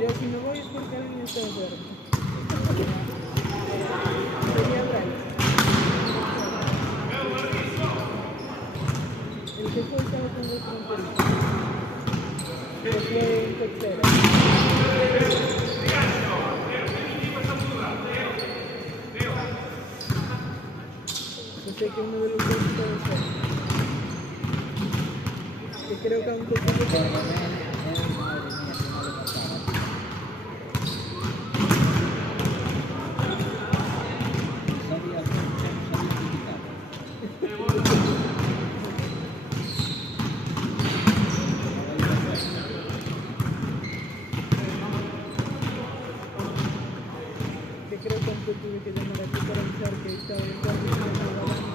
yo si no voy es porque alguien está enfermo. Sería Bryce. El que fue estaba con los fronterizos. Que fue en tercera. Yo sé que uno de los dos está enfermo. Que creo que aún te puede creo que antes tuve que llamar aquí para avisar que estaba en cuarto y no me va a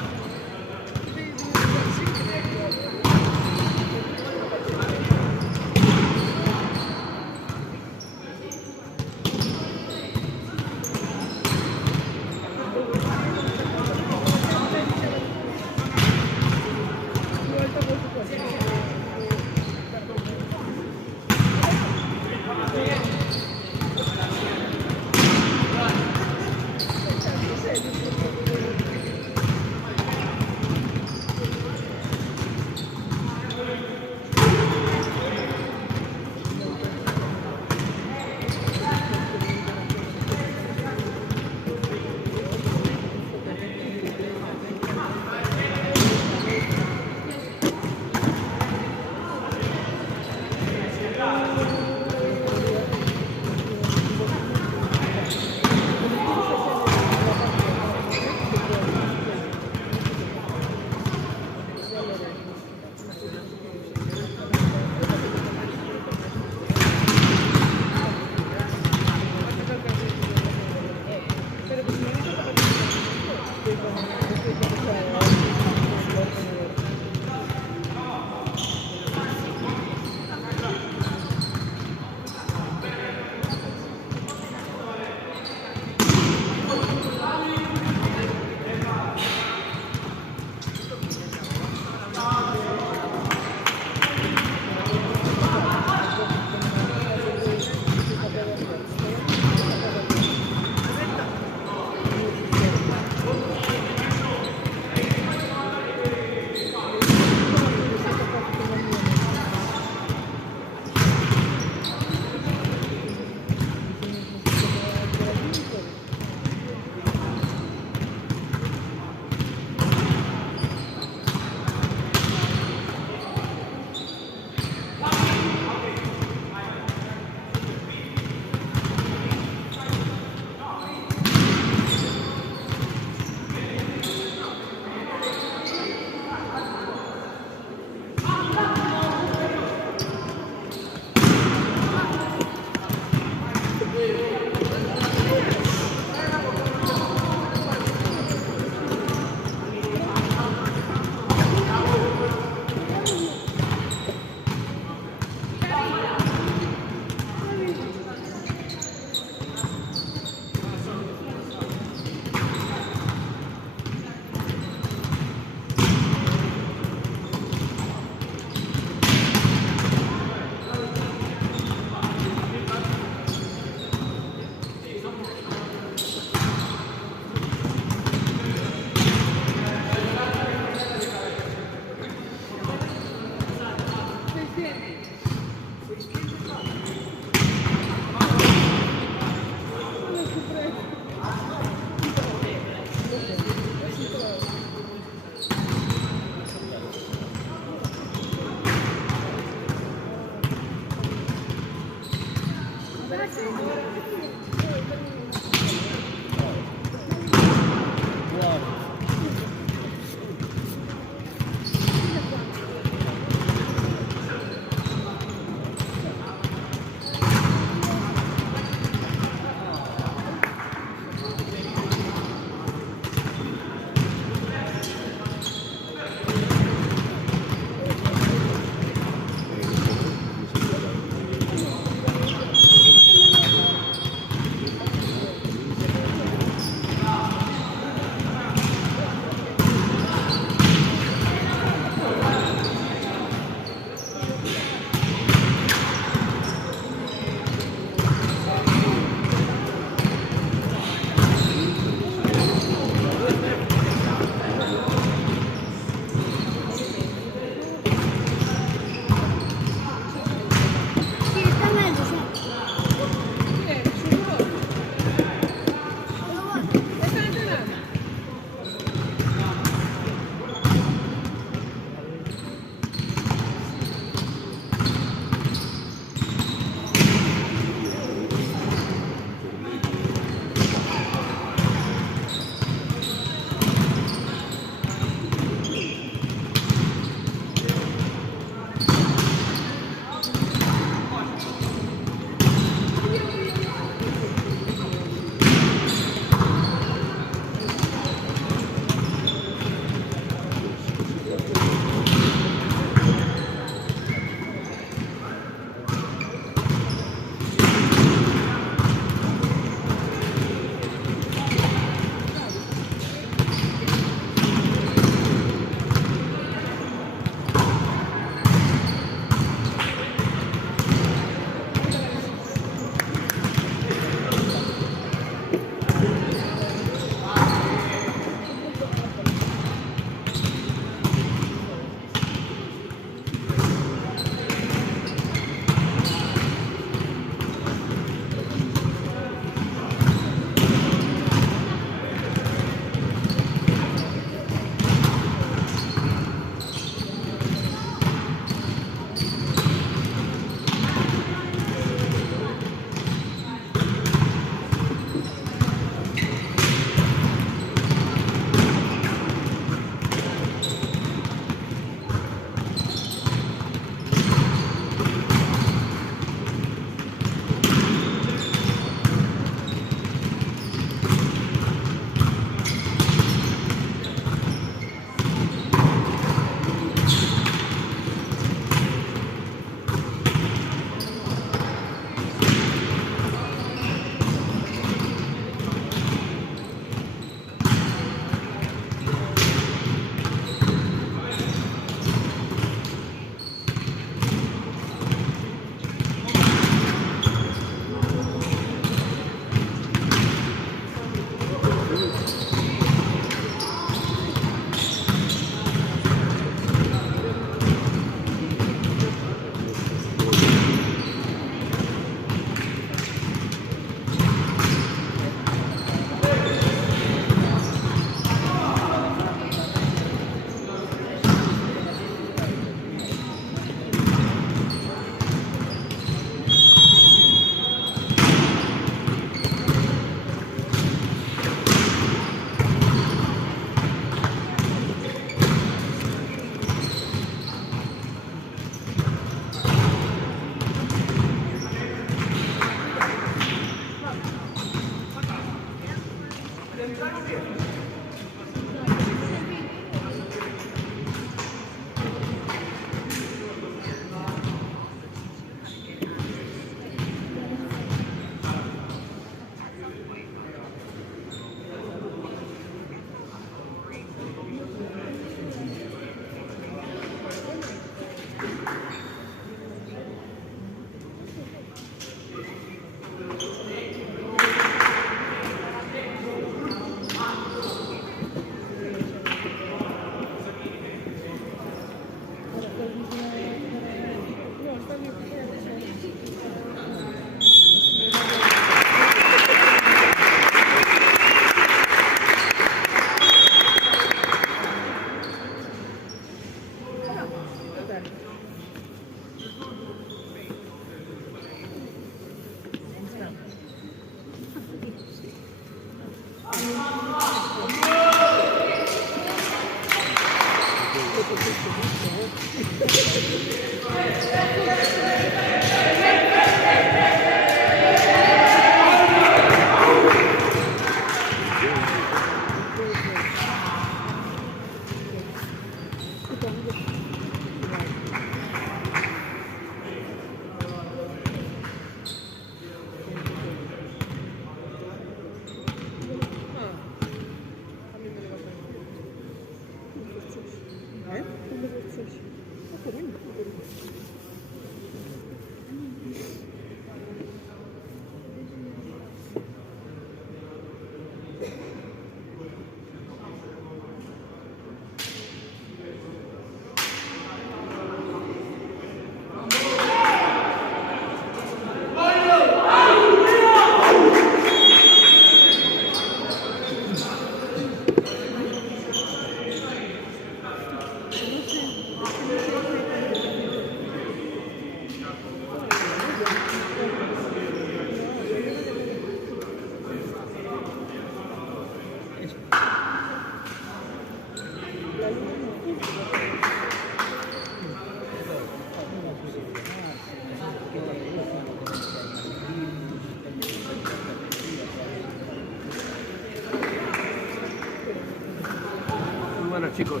Bueno, chicos.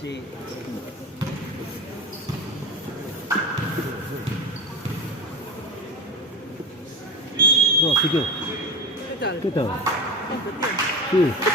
Sí. No, sí que. ¿Qué tal? ¿Qué tal? Bien. Sí.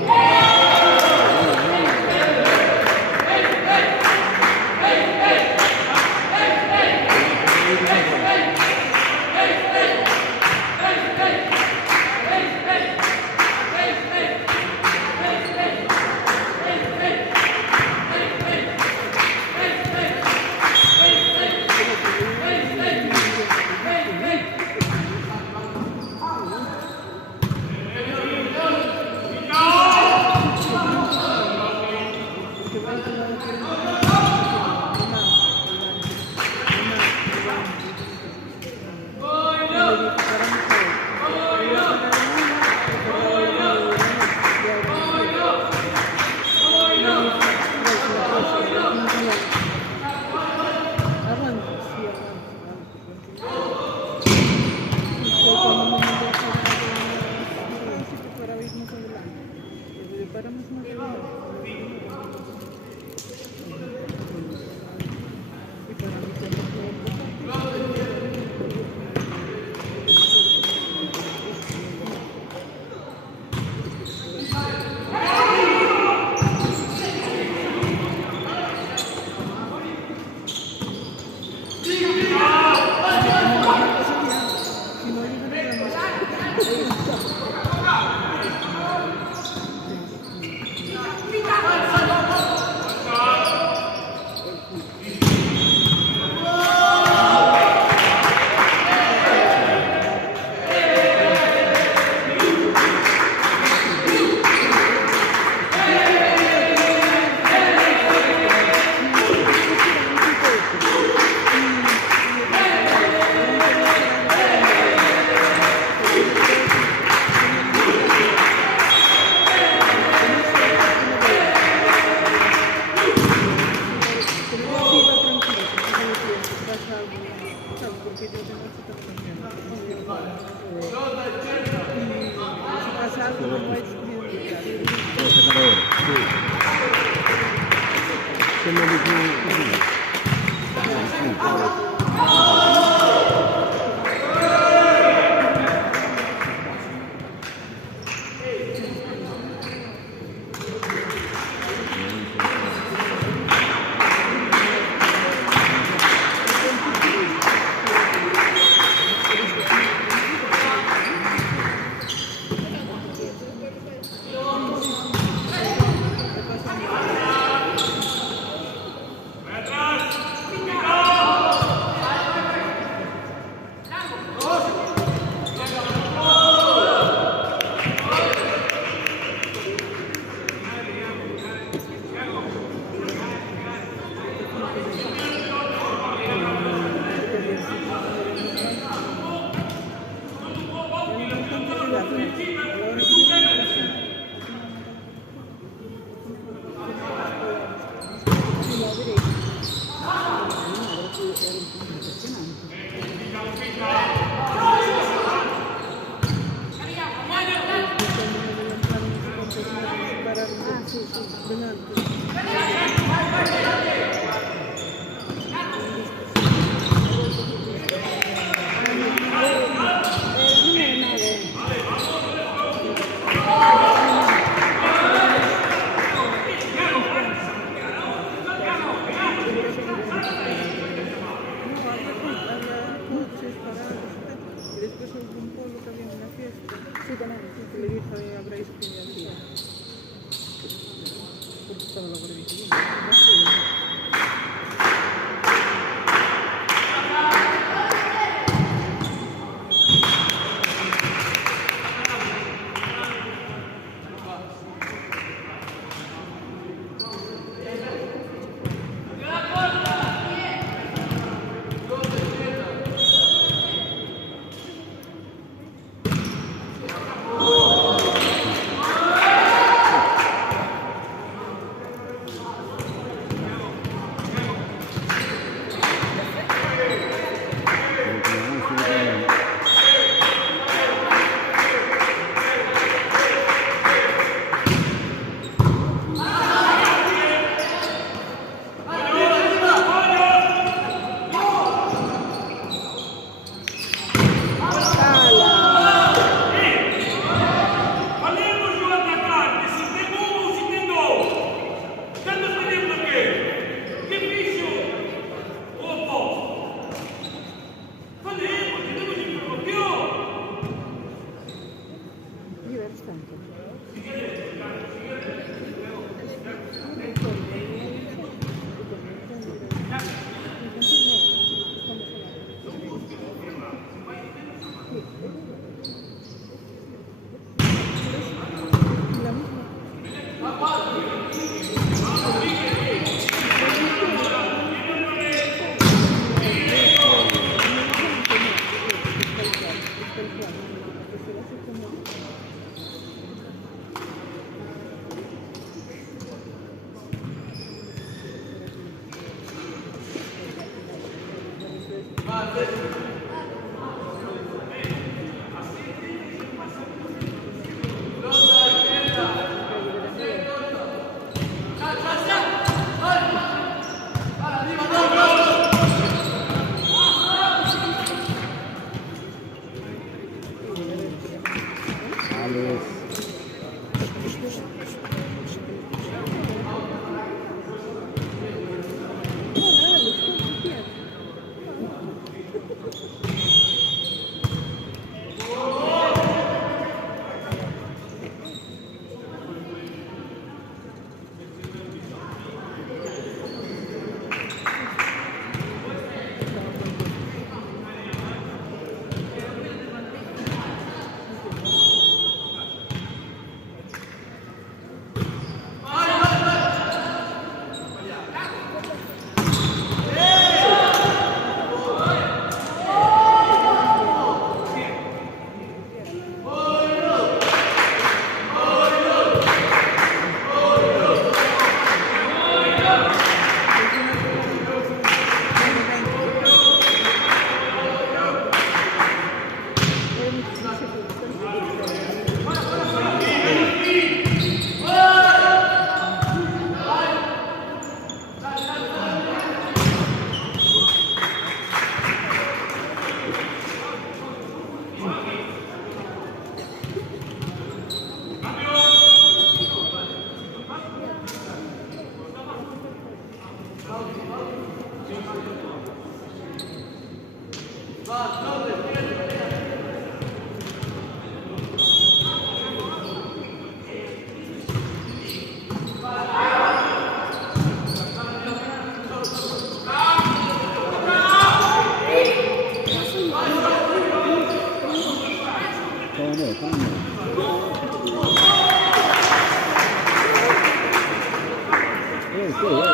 Voy. Ora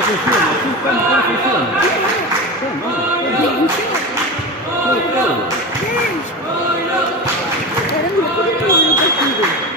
funziona, sul campo funziona. Era un gruppo di tuoi partiti.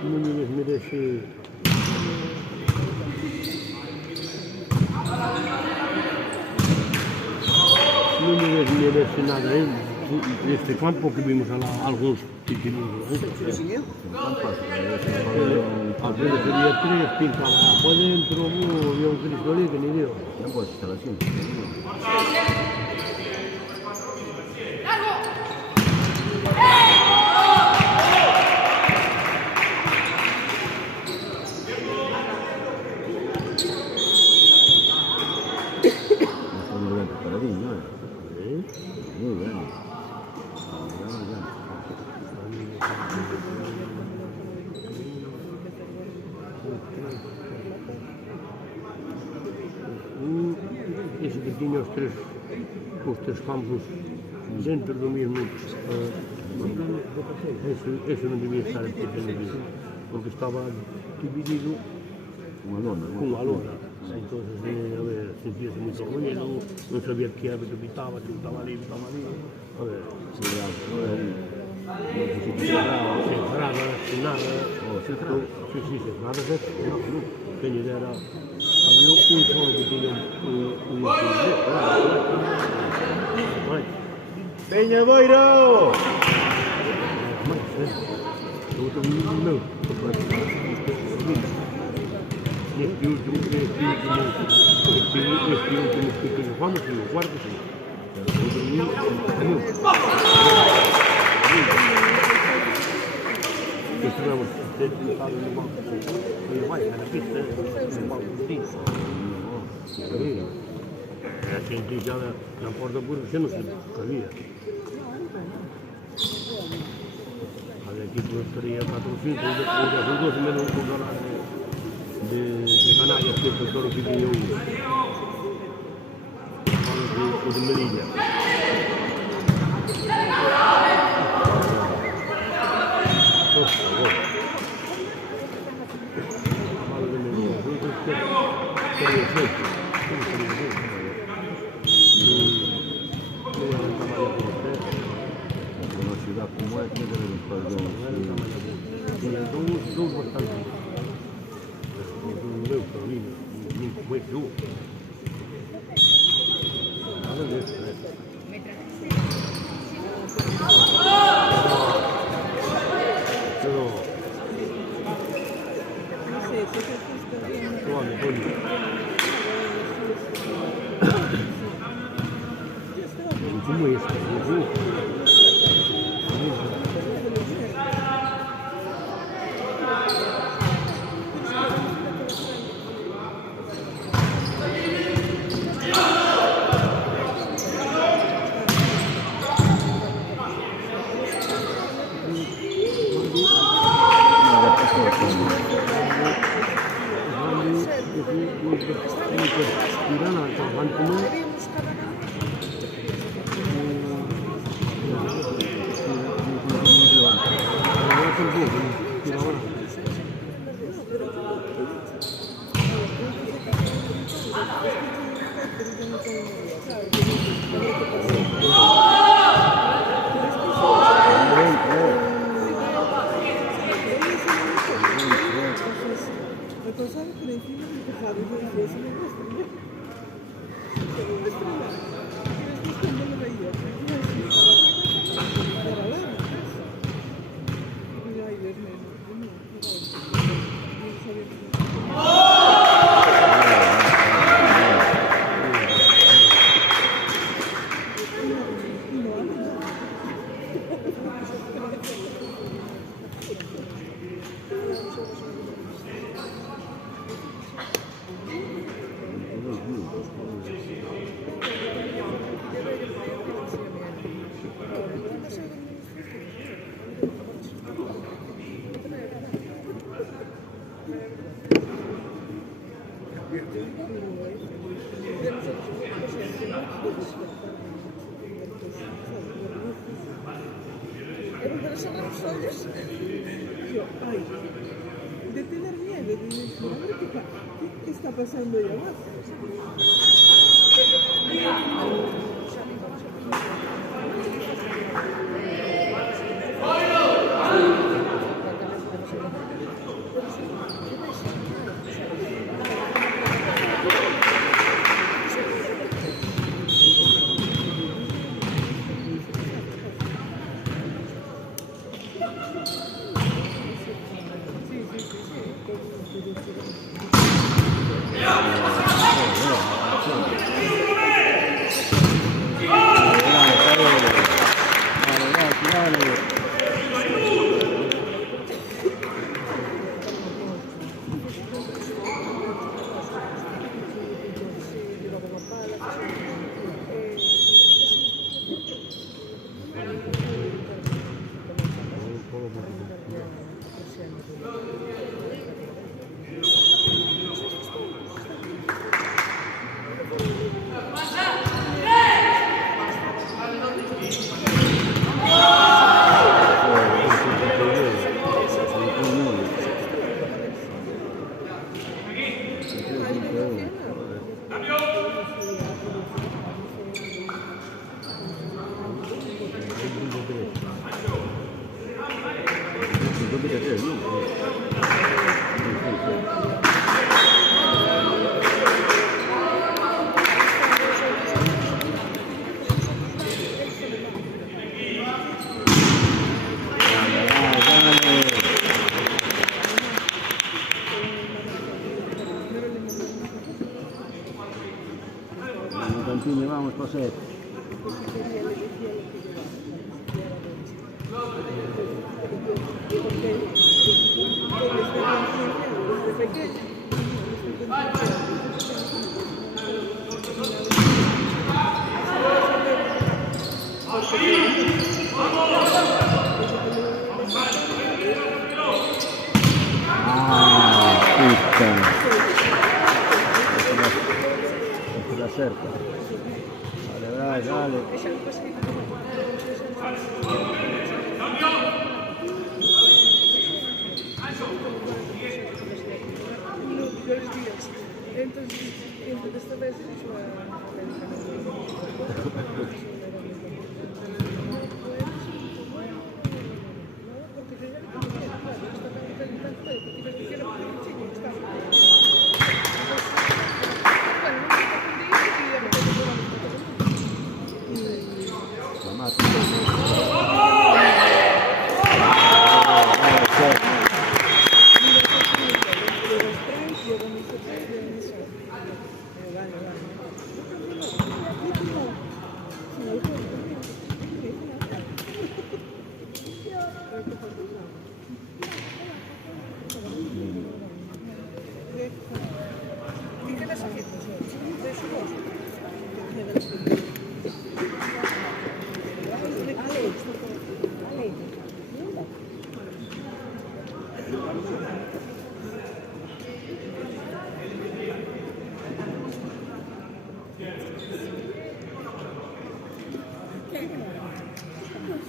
No me merece. No me merece nada este campo que vimos alguns pequeninos. Apenas sería 3, pintaba por dentro, había un Cristo ali que ni dio. No puedes estar así. Muy bien. Ese que tiene os tres campos dentro do mesmo, ese non debía estar en pequeno, porque estaba dividido cunha lona. Entonces, a ver, sentíase moito ruido, non sabía que era que pitaba ali, a ver, sen parada, sen nada, se parada, que lle dera, había un solo que tiña un Peña Boiro! outro meu, este último que jugamos, e o cuarto, sim. Outro meu. Estuvemos sentados no banco, e vai, na pista, no banco de tinta. A gente já na porta por você não sabia. Aqui estaria 4 ou 5, ou 12 menos um dólar de canalhas que o todo que tinha o de Melilla. Una ciudad como esta debe de perdón. Dous bastante. Meu sobrino, nem como é que eu. Nada disso, né? Como é isso? Ay, de tener miedo, de decir, a ver qué está pasando allá abajo. Vamos, José. La cerca. Dale, dale. Entonces esta vez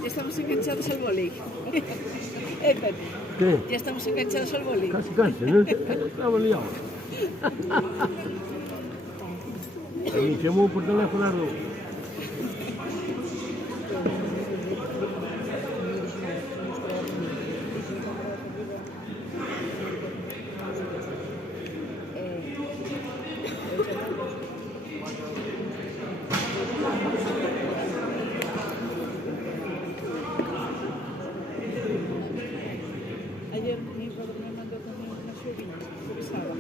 estamos enganchados al vóley. ¿Qué? Ya estamos enganchados al vóley. Casi, ¿no? Estaba liado. Me llamó por teléfono. Ayer mi padre me mandó también unas sobrinas, porque sábado.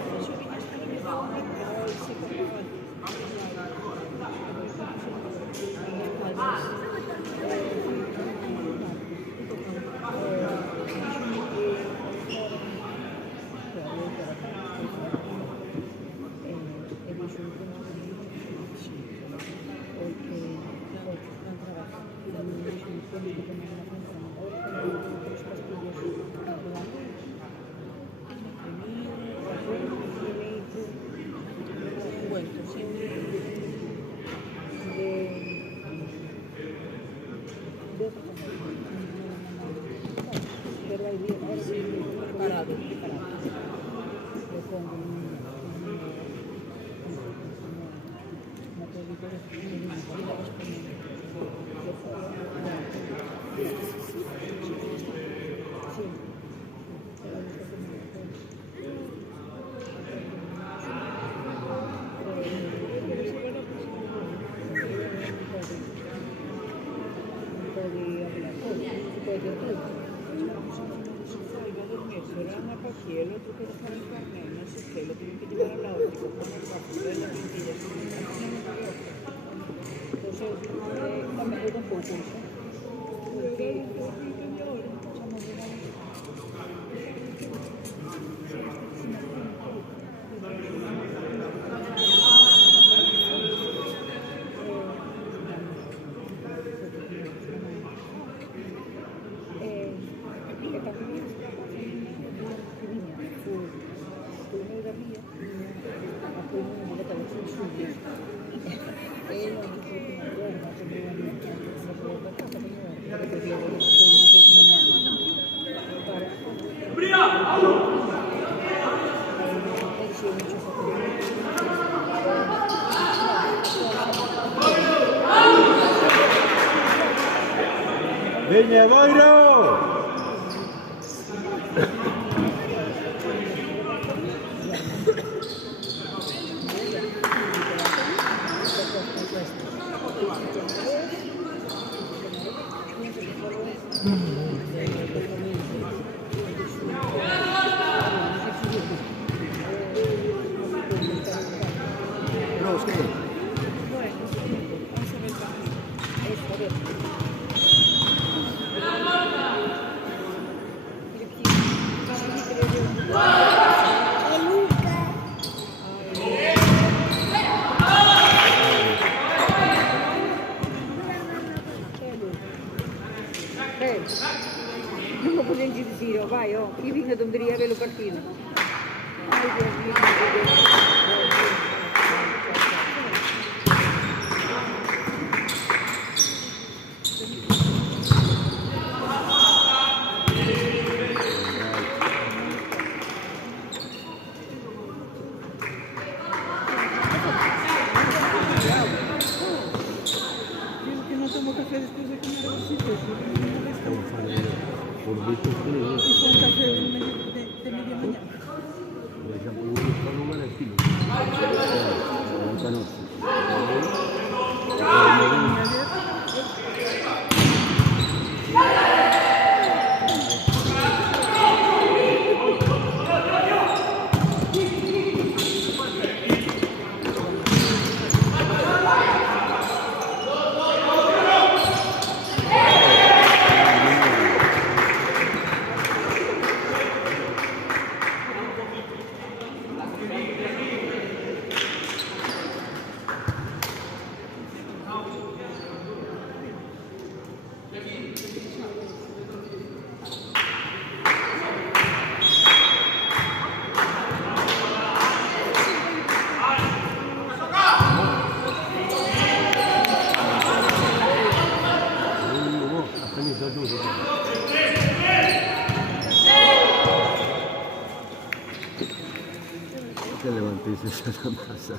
Unas sobrinas que me daban, pero hoy sí, ahí bien, ahora sí, preparado. Le pongo una película y el otro que dejaba el carnet, no sé qué, lo tienen que llevar al lado, digo, poner rápido, de las lentillas, entonces, no me ayuda un poco eso, porque estamos Viña, Boiro! Non posso giro, vai, oh, io vengo da Ungheria ve lo partito. Io non tomo caffè después de comer algo así, pues, Por visto que y fue un café de media mañana. ya por un número de kilos. Te levantes esa masa.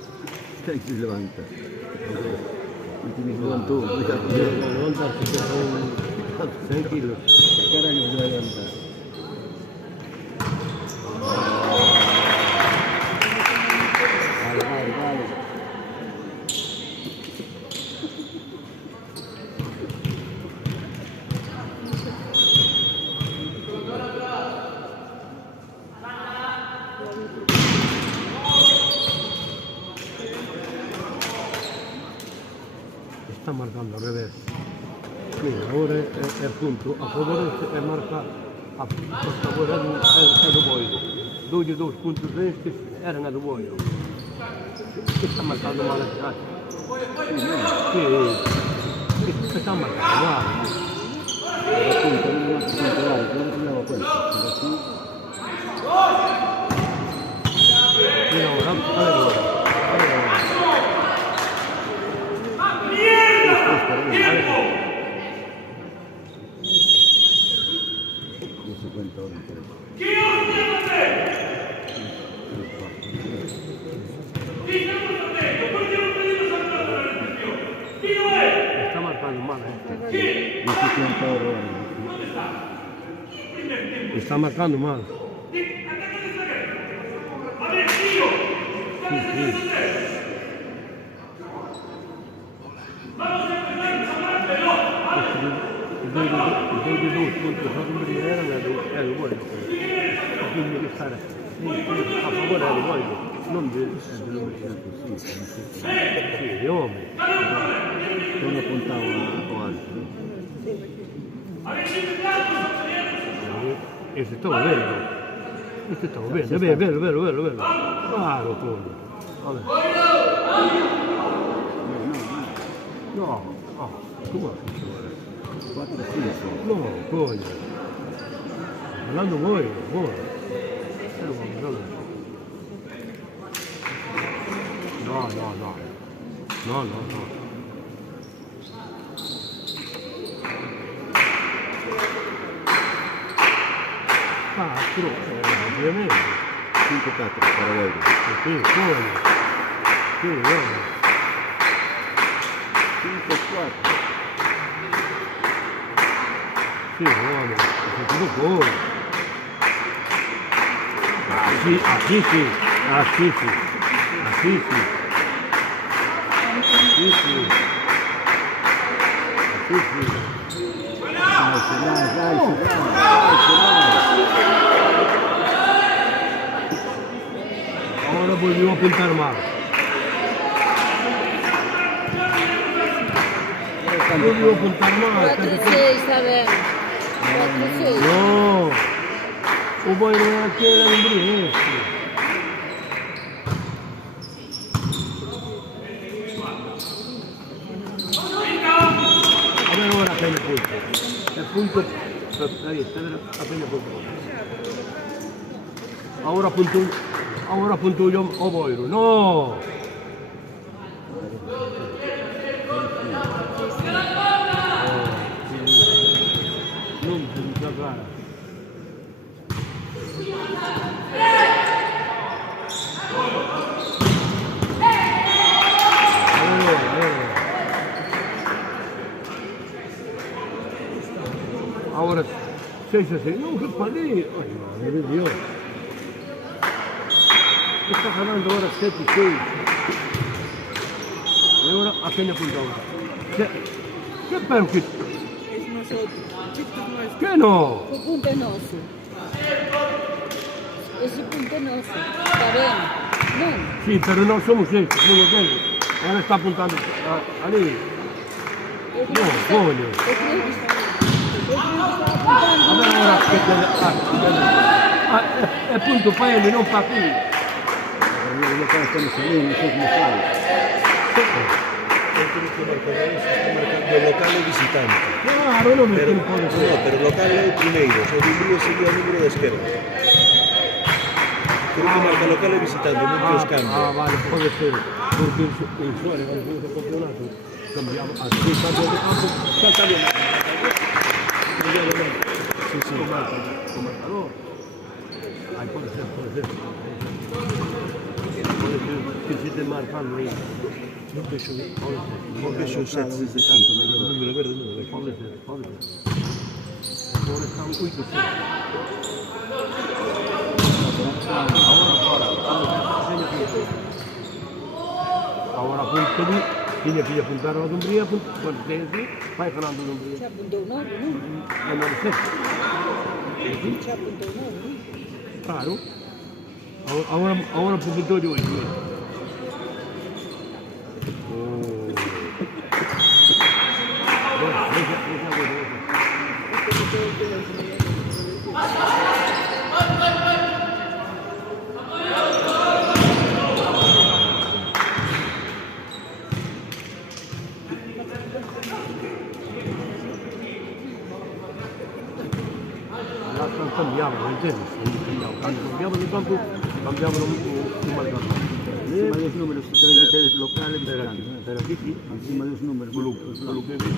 Hay que levanta. Y tienes que levantar tú. Levanta, que son 6 kilos. ¿Qué carajo se levanta? Vale, vale, vale. Está marcando al revés. Mira, ahora è appunto a favorire e marca a favore do Boiro. Dou-lhe 2 pontos destes, eram a do Boiro. Está marcando mal a que está marcando mal. Appunto, non è controllare, non si leva questo. Mira ahora, a ver ahora. Io si cuento Está marcando mal, Dice que un toro. Está marcando mal. Sí, sí. I due punti sono è buono. Quindi che stare a favore di voi, non dell'Umbria. Sì, uomini. Uno puntava o altro. E se stavo bene. E se stavo bene, bello. Claro, poi. Vabbè. No, come va? 4-5. No, poi. Parlando voi. No. Quattro, ovviamente. 5-4 para voi. Sì, poi. Sì, guarda. 5-4. Sì, guarda. Tutto poi. Sì. Dai. Ahora volvió a pintar mal. Volvió a pintar mal. 4-6, está bien. 4-6. No. O bueno aquí era un brillo. A ver ahora appena punto. El punto, appena punto. Ahora punto yo o voy. No. Non si giocare. Ahora 6-6. No, qué palé. Ay, madre de Dios. Está ganando ahora 7-6. Y ahora apenas punto ahora. ¿Qué pero que? Es nosotros. Esto es nuestro. ¿Qué no? El punto es nosso. Ese punto es nosso. Está bien. No. Sí, pero no somos estos, somos aquellos. Ahora está apuntando allí. No, coño. A ver ahora che è punto per lui, non fa qui. Io stanno salendo, non so come fare. El local es visitante. Claro, non mi Pero, un po' di no, pero el local es el primero. O sea, el Umbría sería el número de izquierda. Creo que marca local es visitante, no muchos cambios. vale, può essere. Perché il suole, quando finito il campionato, cambiamo a 3 cambi di campo, salta via. Vediamo bene. Sì, come allora. Può essere. Può essere che siete marcando lì. No peso 7 número verde, número verde. Può essere. Ora stiamo qui così. Ahora punto lì, quindi devi puntare ad Umbria, quantesi, fai Fernando d'Umbria. Se apuntó un oro, ¿no? E non sei. Se apuntó un oro, ¿no? Claro. Ahora punto di oggi. Cambiamo, cambiamo il campo, cambiamo un marcatore. Encima de los números, si deben meter el local en Pero aquí sí. Encima de los números. Quello che vedi.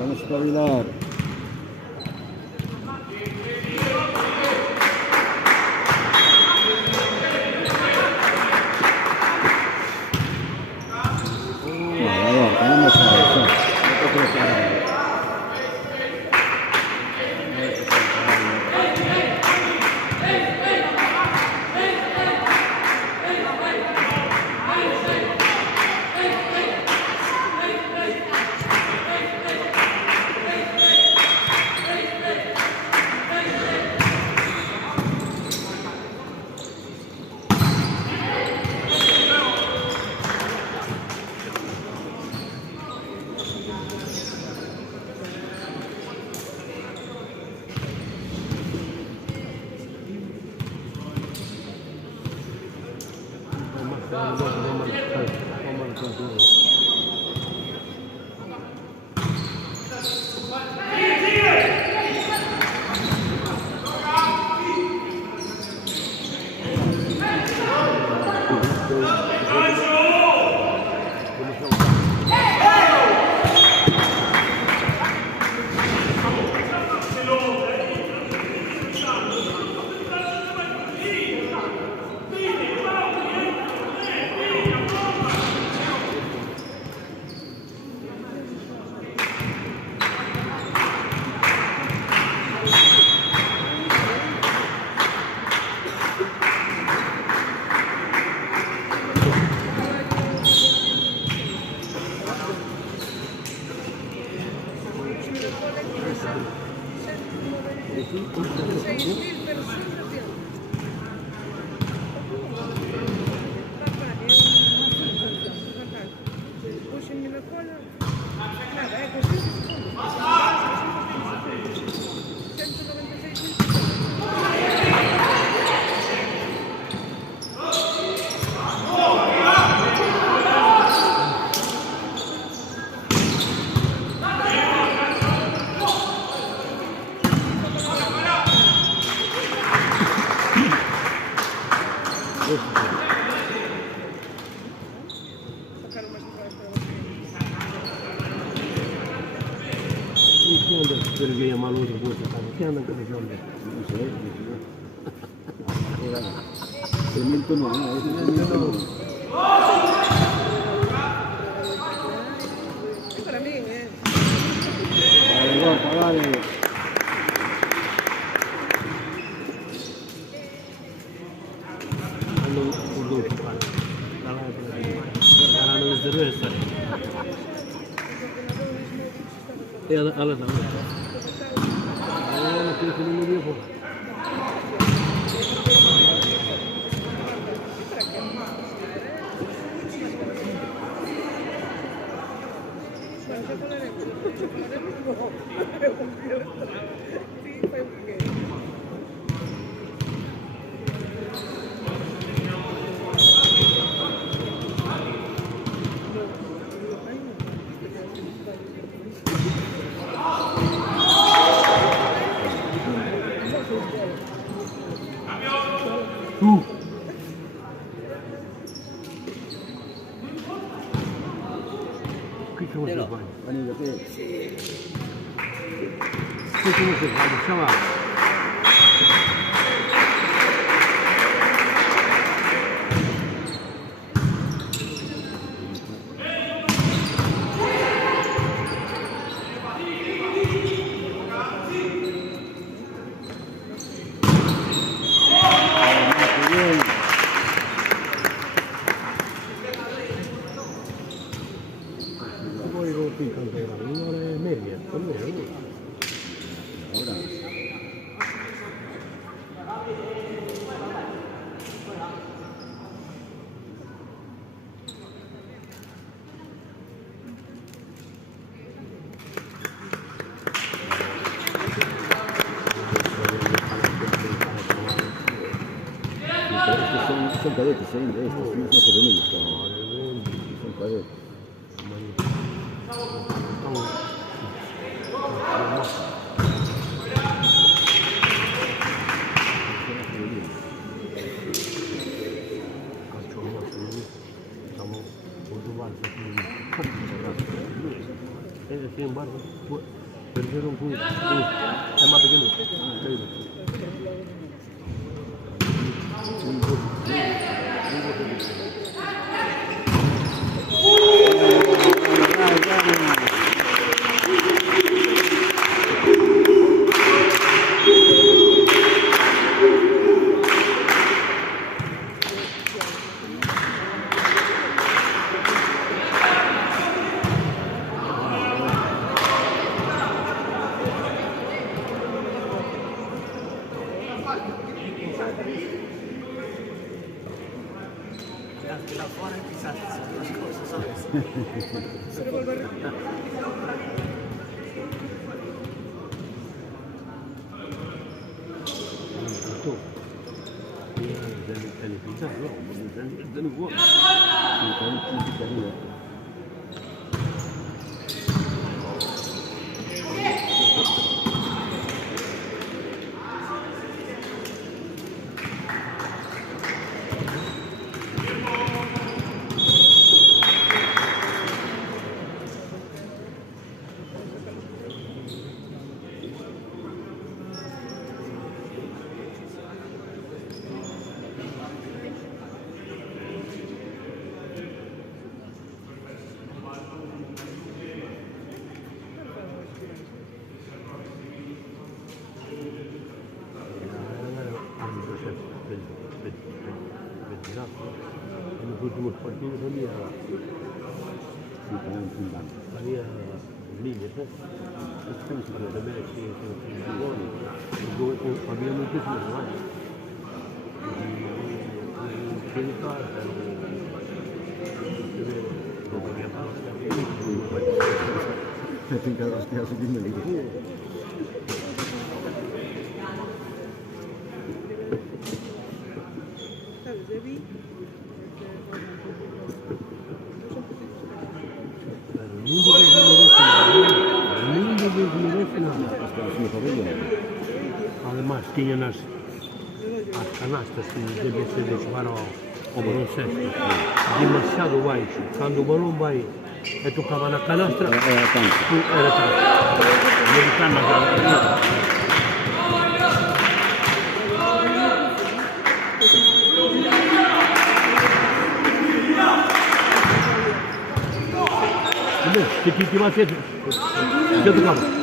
Vamos a espabilar. Tenemos Perché io malo di questo, che hanno come giorni? Non so, cemento no, cemento no. Pagare. Hanno un dopo fare. Daranno le cerveza. E alla nave. Quello che non mi dico. cómo se juega. Vanilla, ¿qué? Sí, cómo se juega, llama. Poi lo piccano per una ora e media, almeno. Ahora. Son cadetes ainda, estos no son juveniles, son cadetes. Sin embargo, perdieron con es más pequeño. En los últimos partidos salía líneas, había muchísimas más. Me finca los que hace bien el ¿Sabes? De vi. Además, tienen las canastas que deve ser de jugar ao baloncesto demasiado baixo. Quando o balão vai e tocava na canastra, era tanto. Americana que vai ser já tocava.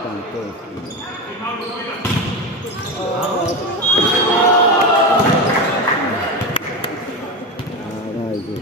Tanto. Aray ko.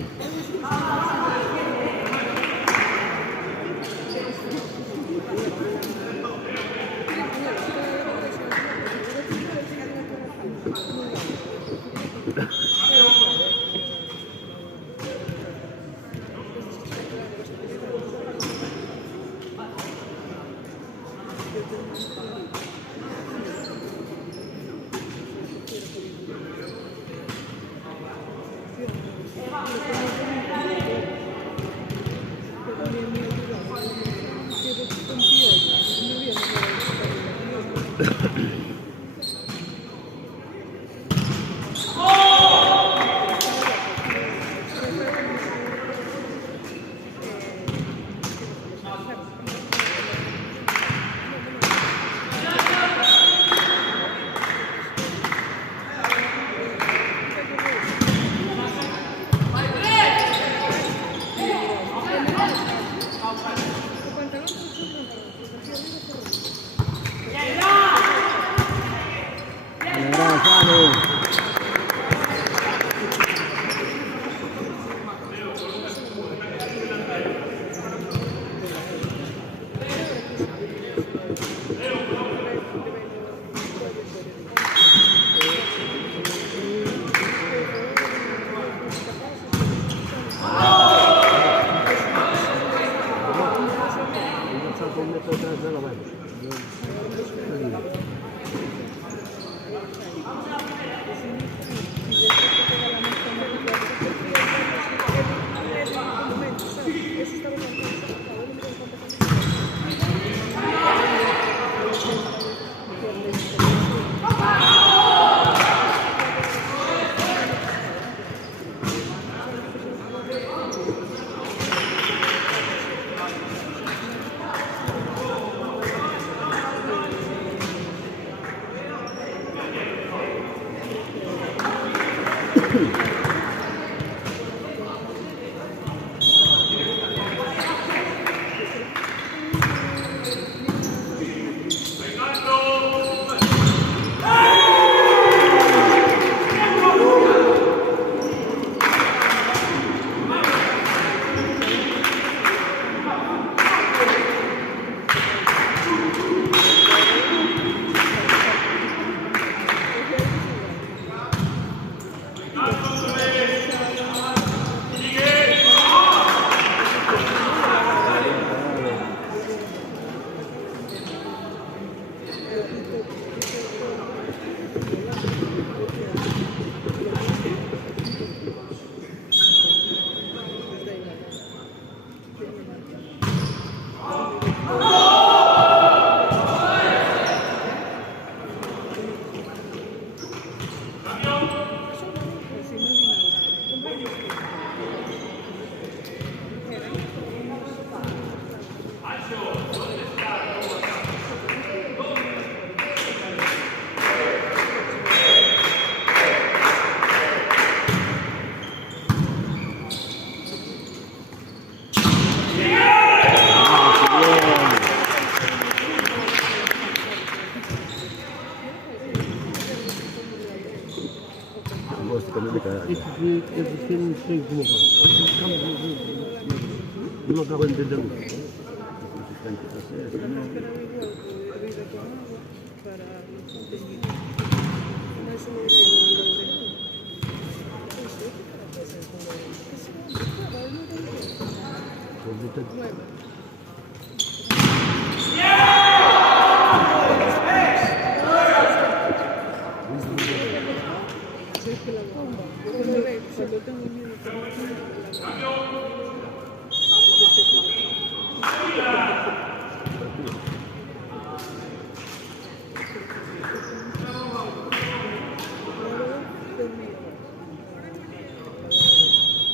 Non acabo de entender.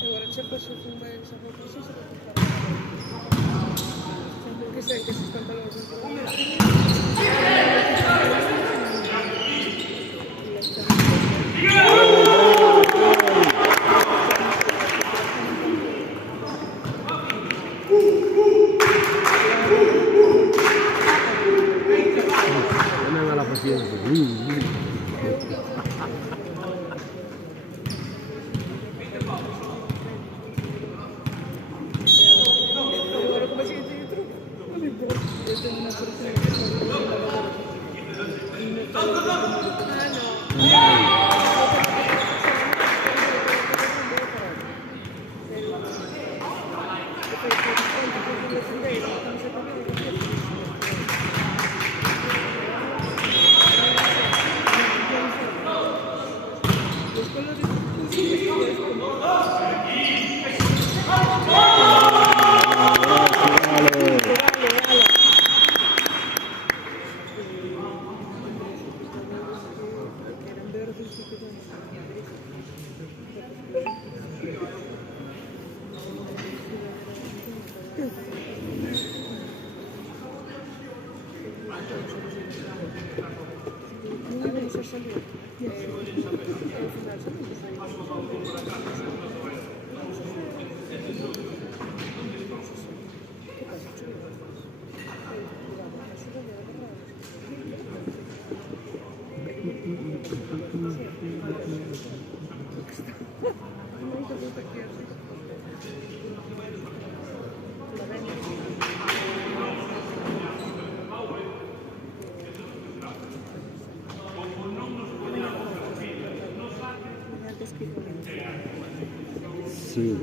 Agora c'è questo un bel sapore, Los colores es como... Eran verdes y que Sì.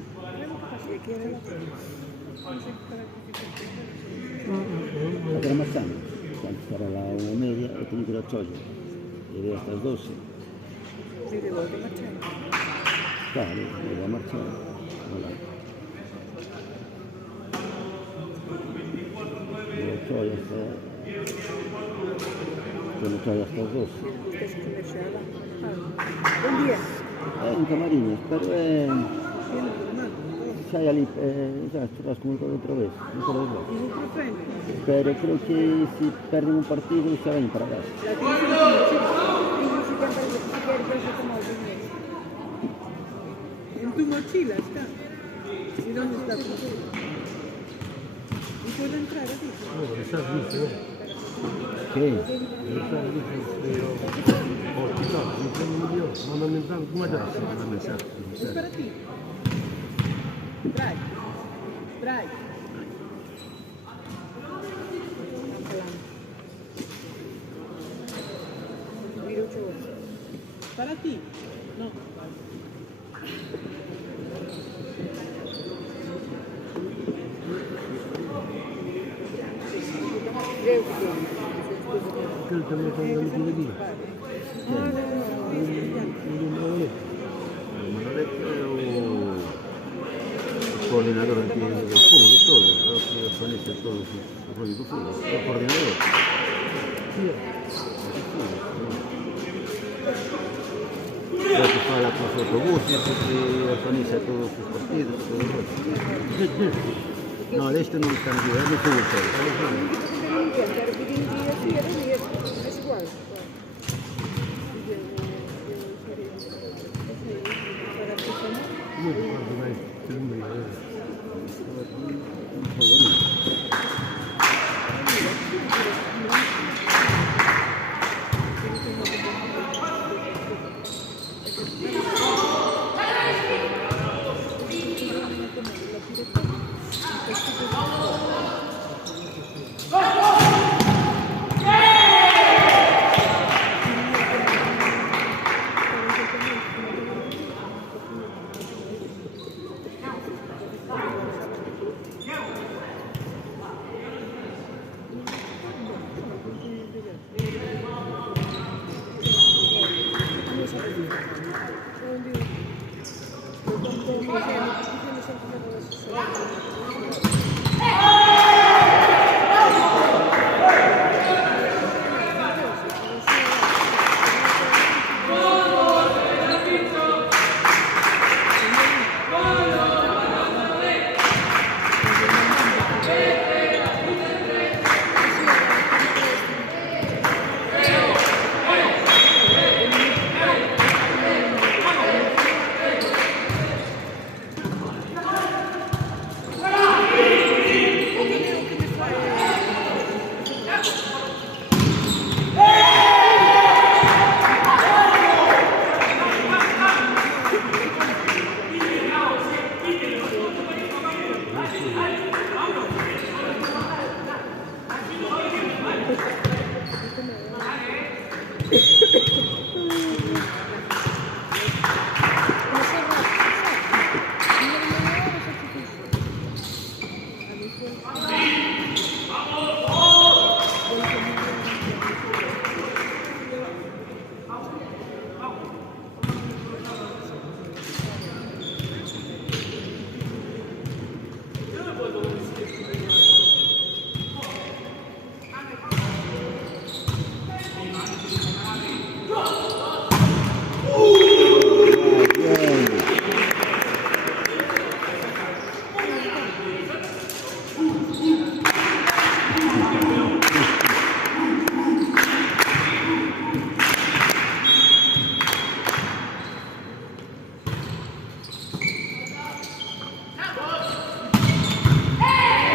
La Gramazzana, quando sarà la 1:30 e tengo la ciolla. E hasta las 12. Sí, de vuelta marchando. Claro, voy a marchar. Voilà. La ciolla hasta... Con la ciolla hasta las 12. Usted es comercial. Buen día. In camarines, pero tiene normal. sai lì, churras come otra vez, no te lo digo. Y un frente. Pero creo que si perdemos un partido se van para atrás. La tienes en tu mochila está. ¿Y dónde está tu mochila? ¿Y puedo entrar aquí? No, estás listo. ¿Qué? Estás listo. Oh, chicos, no tengo ni Dios. Manda un mensaje. ¿Cómo estás? Manda mensaje. Es para ti. Trae. Trae. Para ti. No. ¿Qué es el tema con la liquidez? Manoletto è un coordinatore del fútbol, de todo, creo que organiza todo su rollo de fútbol, el coordinador. Creo que fa la cosa autobuses, que organiza todos sus partidos, todo eso. No, de esto no están aquí, es de fútbol solo.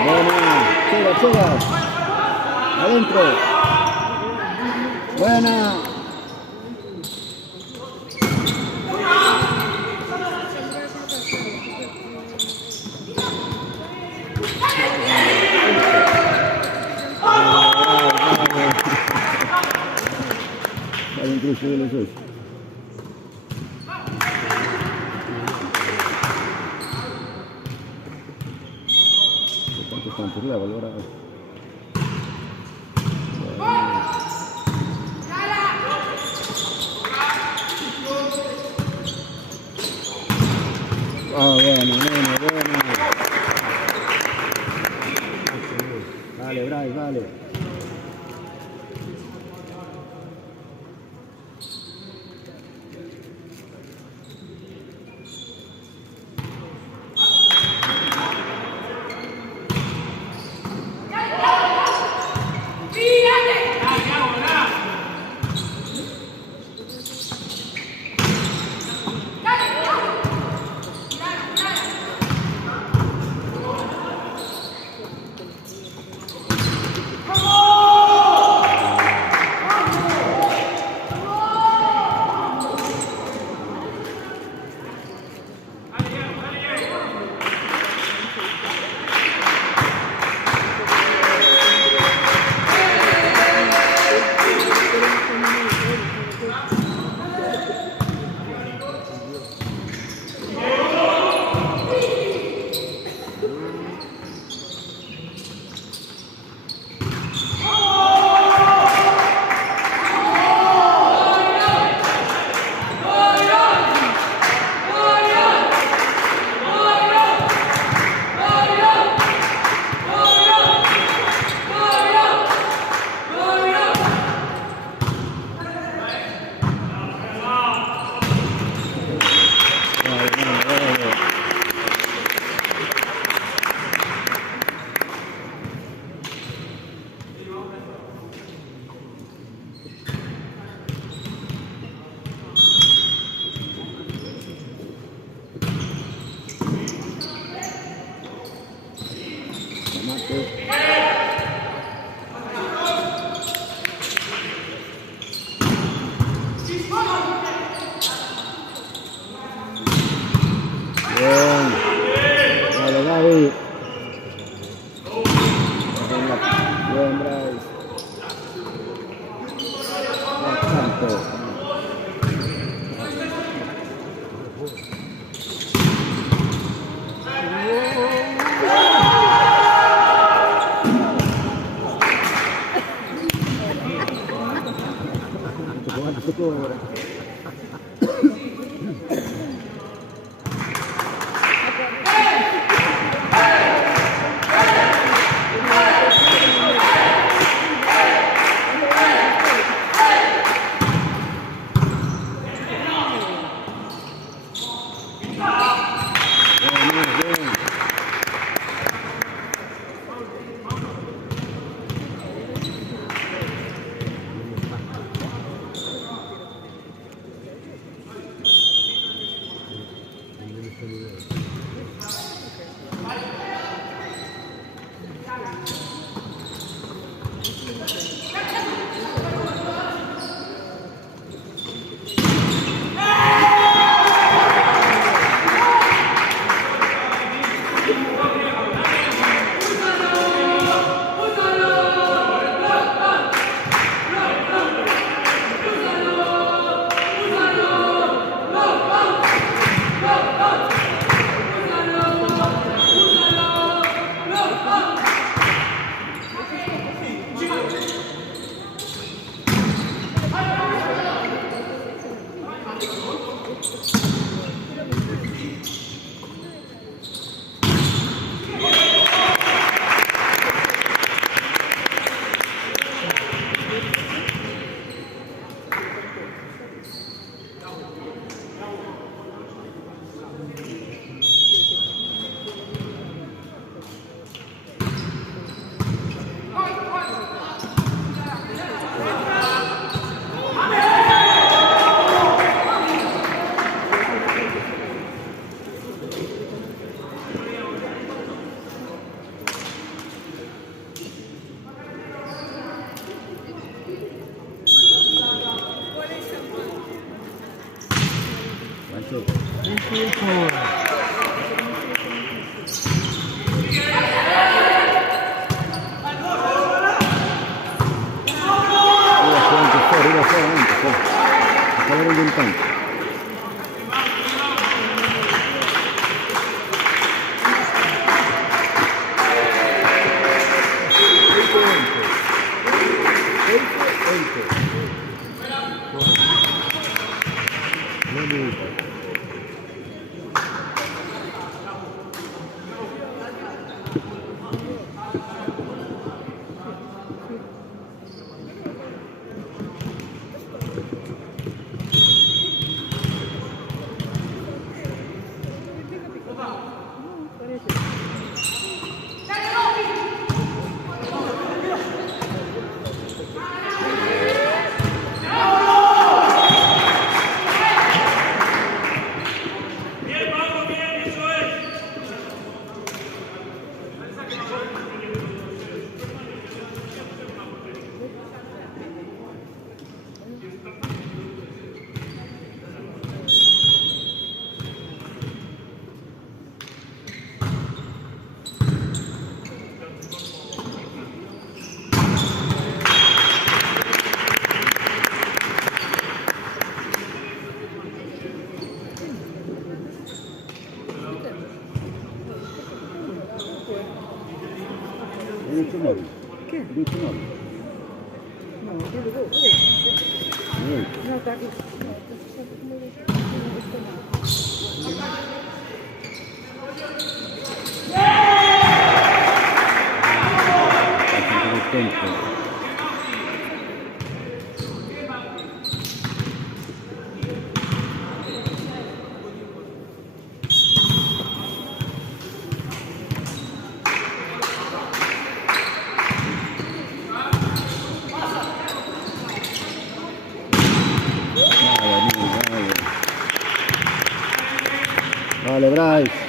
Buena. Sigas. Adentro. Buena. Vale, incluso de los dos. ¿Cuántos están por la valora? Ah, bueno. Vale, Bryce, vale. Arriva fuori anche fuori. A favore del campo. Che? 19. No, credo che... No, dai. Tempo. Vale, Bryce.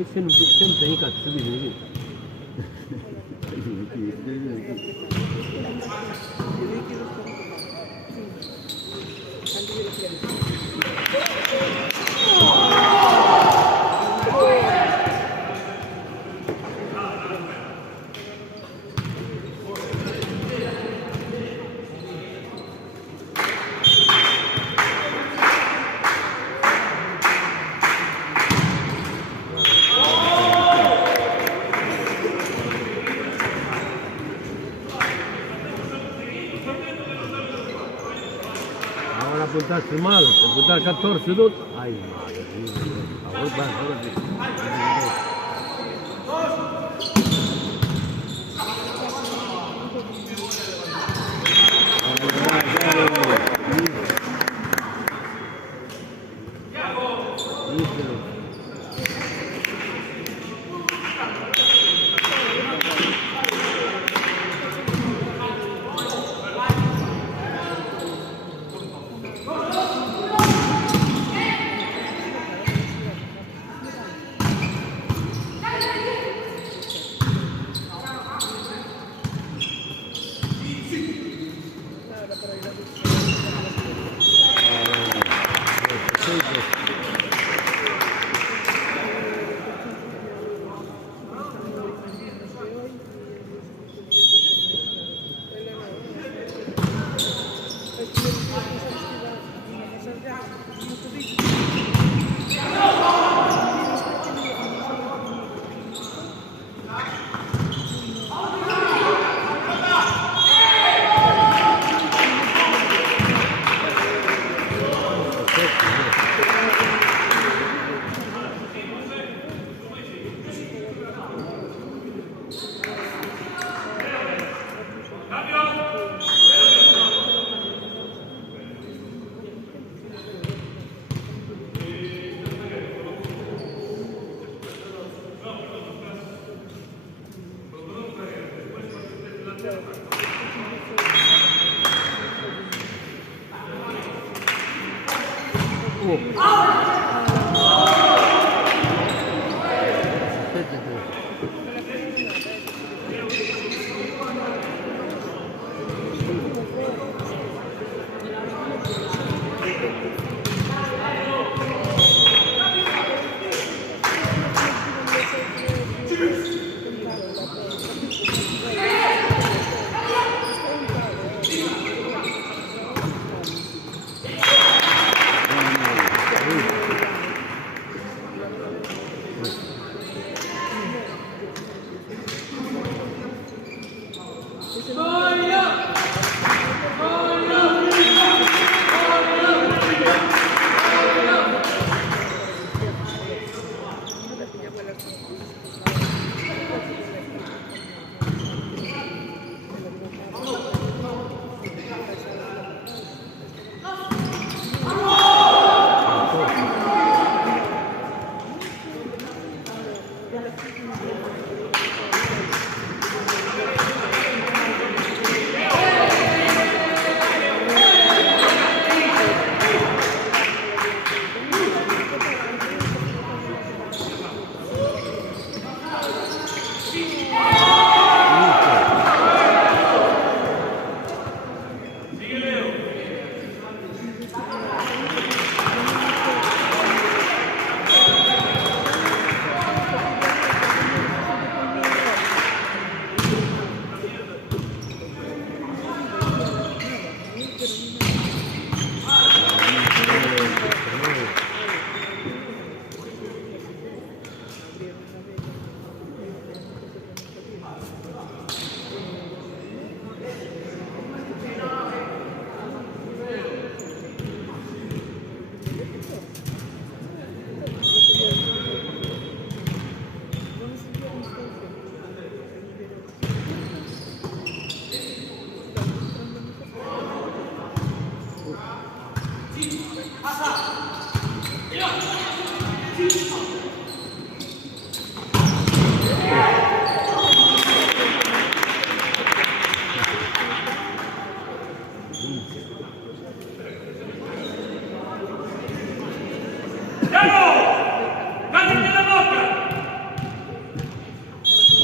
E se non tem cazzo di lì. apuntaste mal, te apuntaste 14 2. Ay, madre mía. Ahora va, ahora sí.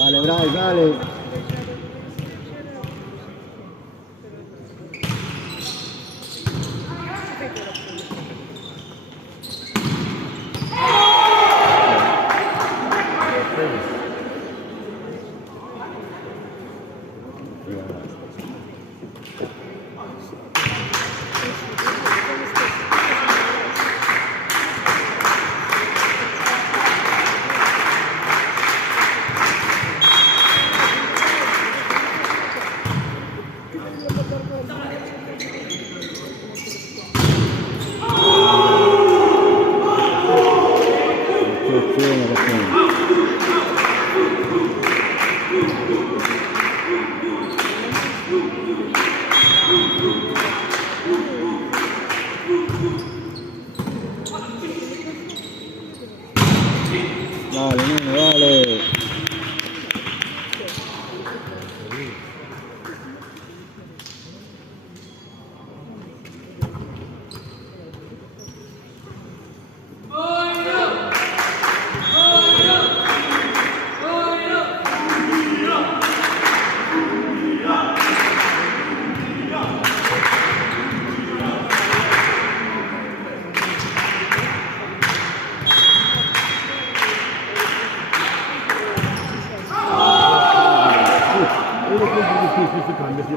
Vale, Bryce, vale. Dale, nene, dale. Uno compra difficile, si cambia, si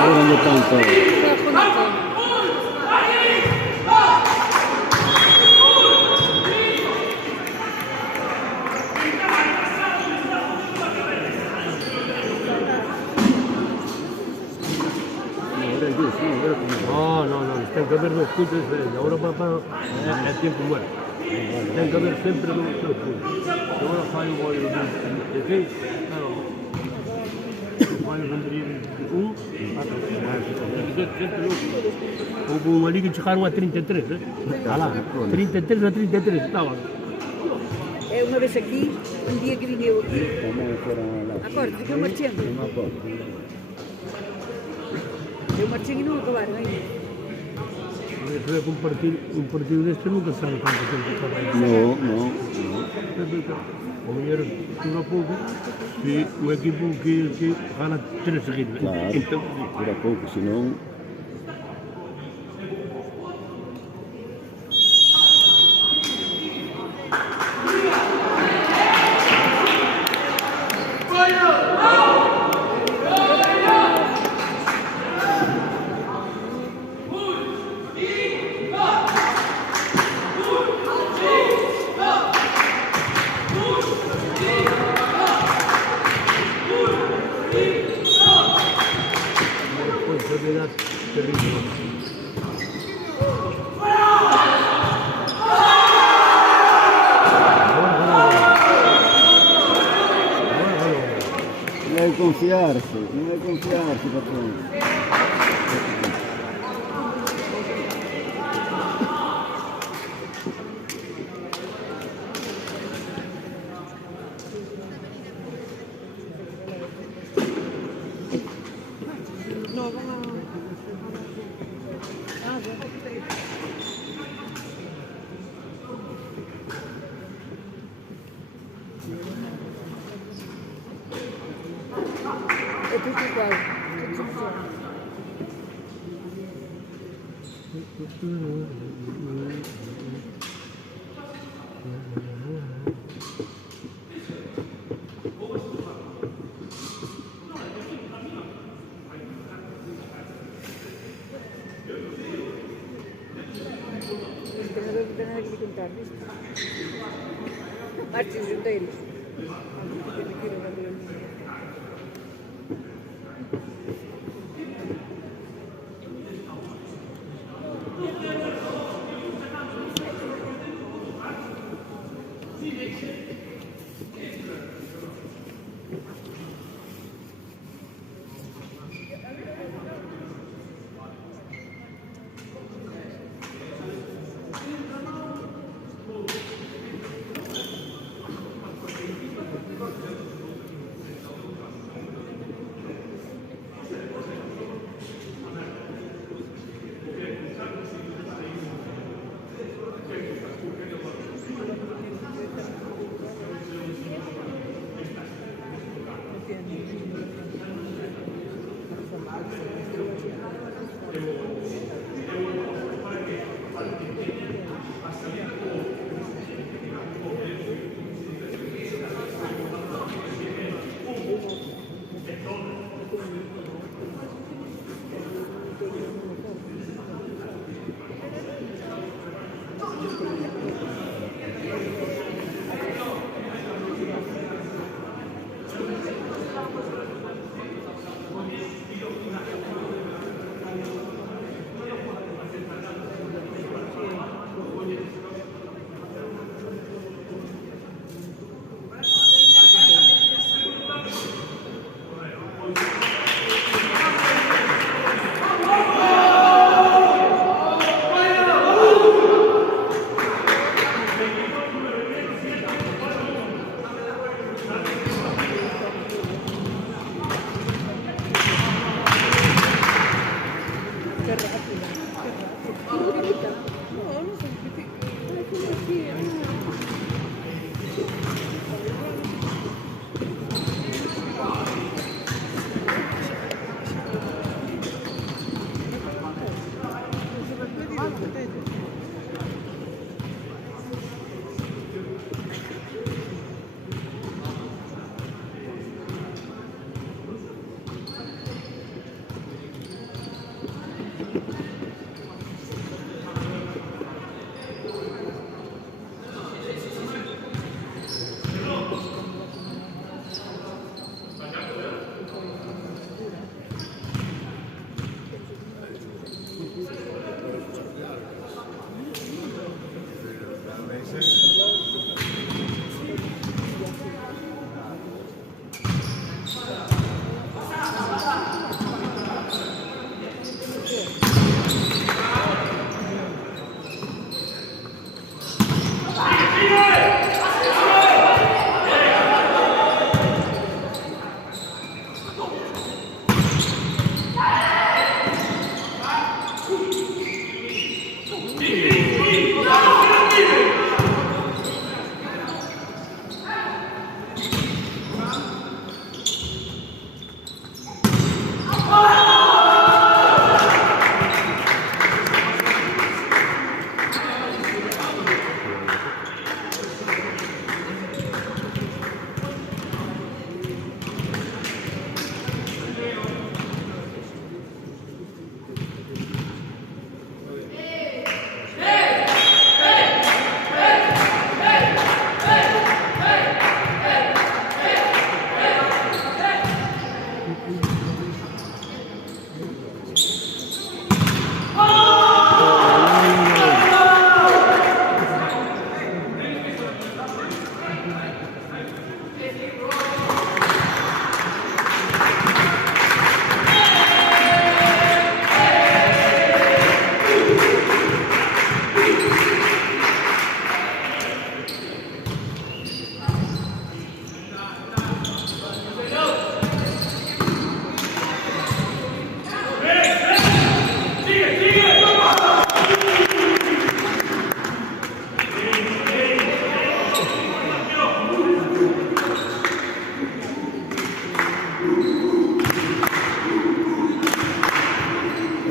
Allora ogni tanto No, tem que haver 2 puntos de diferencia. Ahora papá é tiempo muerto. Tem que haber sempre 2 puntos. Se agora fai o gol de 6, claro. Fai o venderia de 1, tem que ser sempre 2. Houve uma liga que chegaram a 33, né? Ah lá, 33 a 33 estavam. É uma vez aqui, um dia que vim eu aqui, também foram lá. agora ficou marchando. Uma porta. Eu marchei e não acabaram ainda. Isso é que um partido deste nunca sabe quanto tempo está bem. Não. O melhor dura pouco se o equipo que gana 3 seguidos. Claro. Então, Dura pouco, senão. responsabilidade terrível. Non è confiarsi, patrone. No, van a... É tudo igual. Tudo igual. O treinador não tem nada que lhe contar, viste? Martins Junteiros.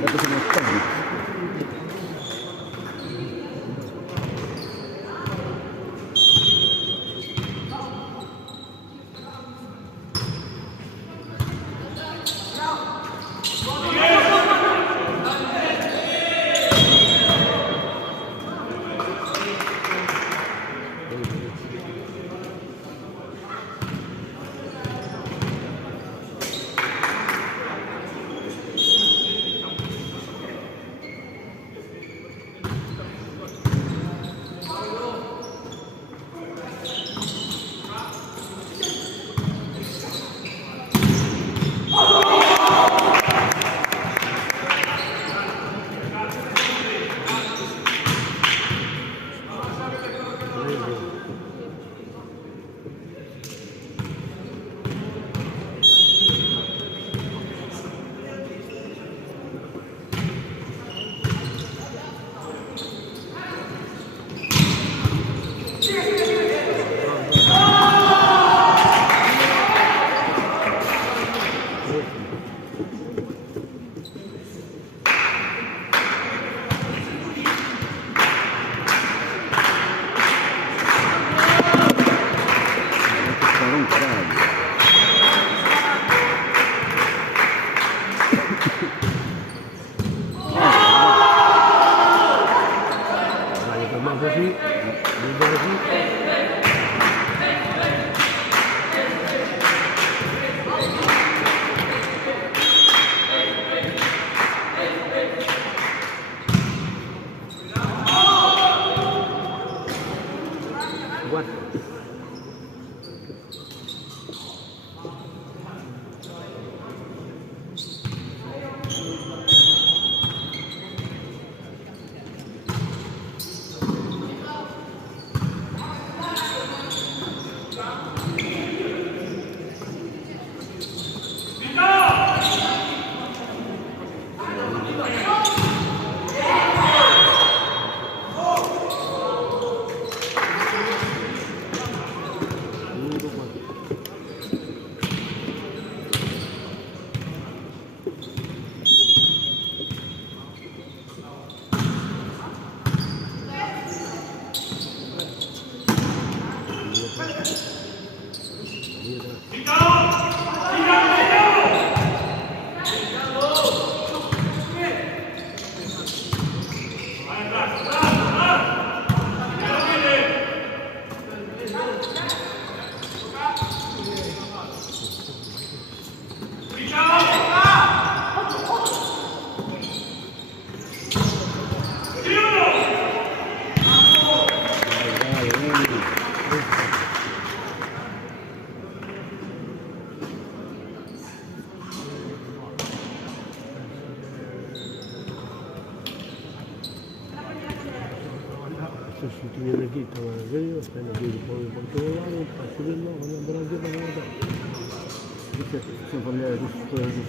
Era cosa non sta. Sostituire le dita, ma è vero, appena vedi poi il controllare, faccio del no, non andrà anche per la data. Sono familiare con il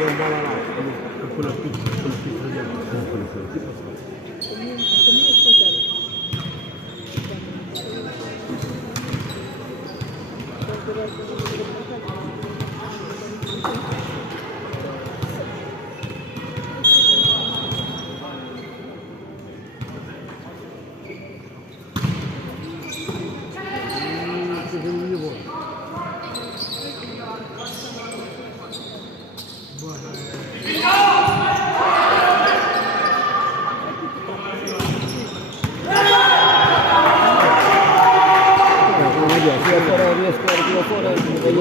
Io andavo là, con quella pizza di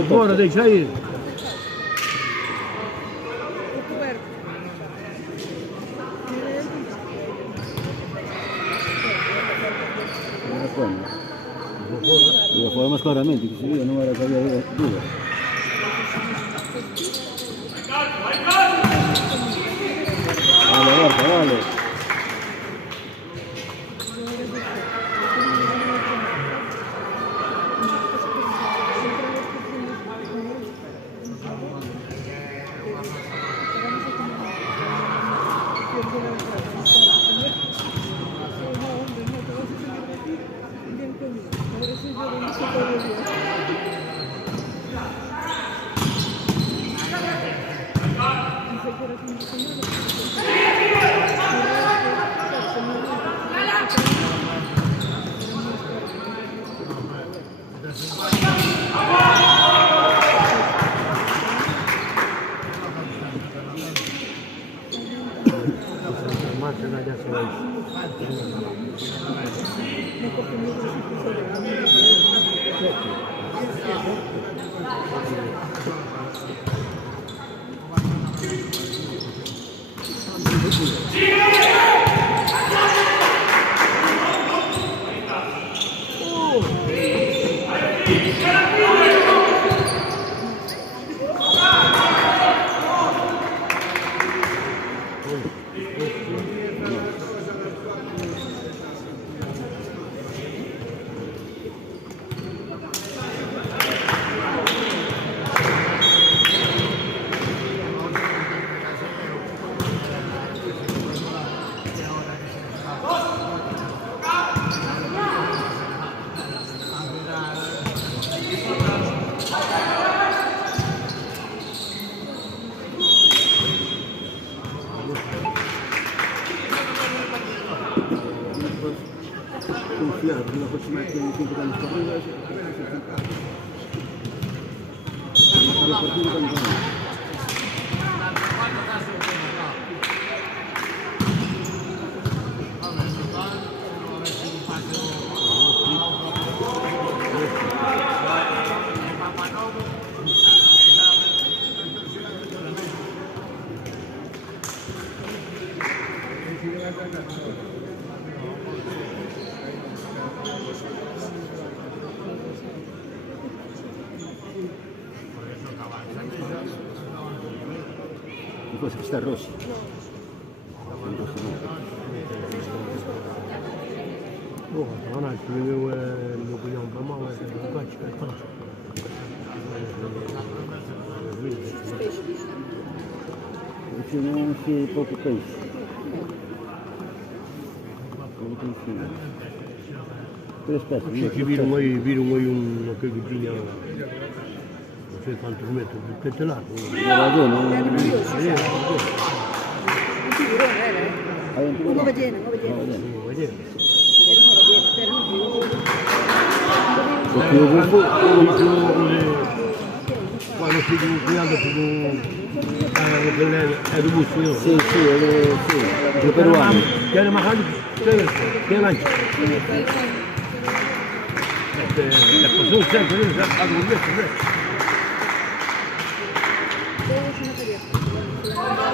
Buona dei c'hai? Lo podemos claramente, que si no era que había duda. Vale, Borja, vale. Confiado, una próxima vez que hay tiempo con los corridos, Poi sta Rossi. Non è che lo vogliamo parlare, ma Non si poco pesce. c'è chi viene un che piglia non so quanto metro per telato. Ha ragione. Uno vedere. Quando si cuidando è robusto. Sì, è peruano. Che è magari che è lancia. Le persone sempre hanno detto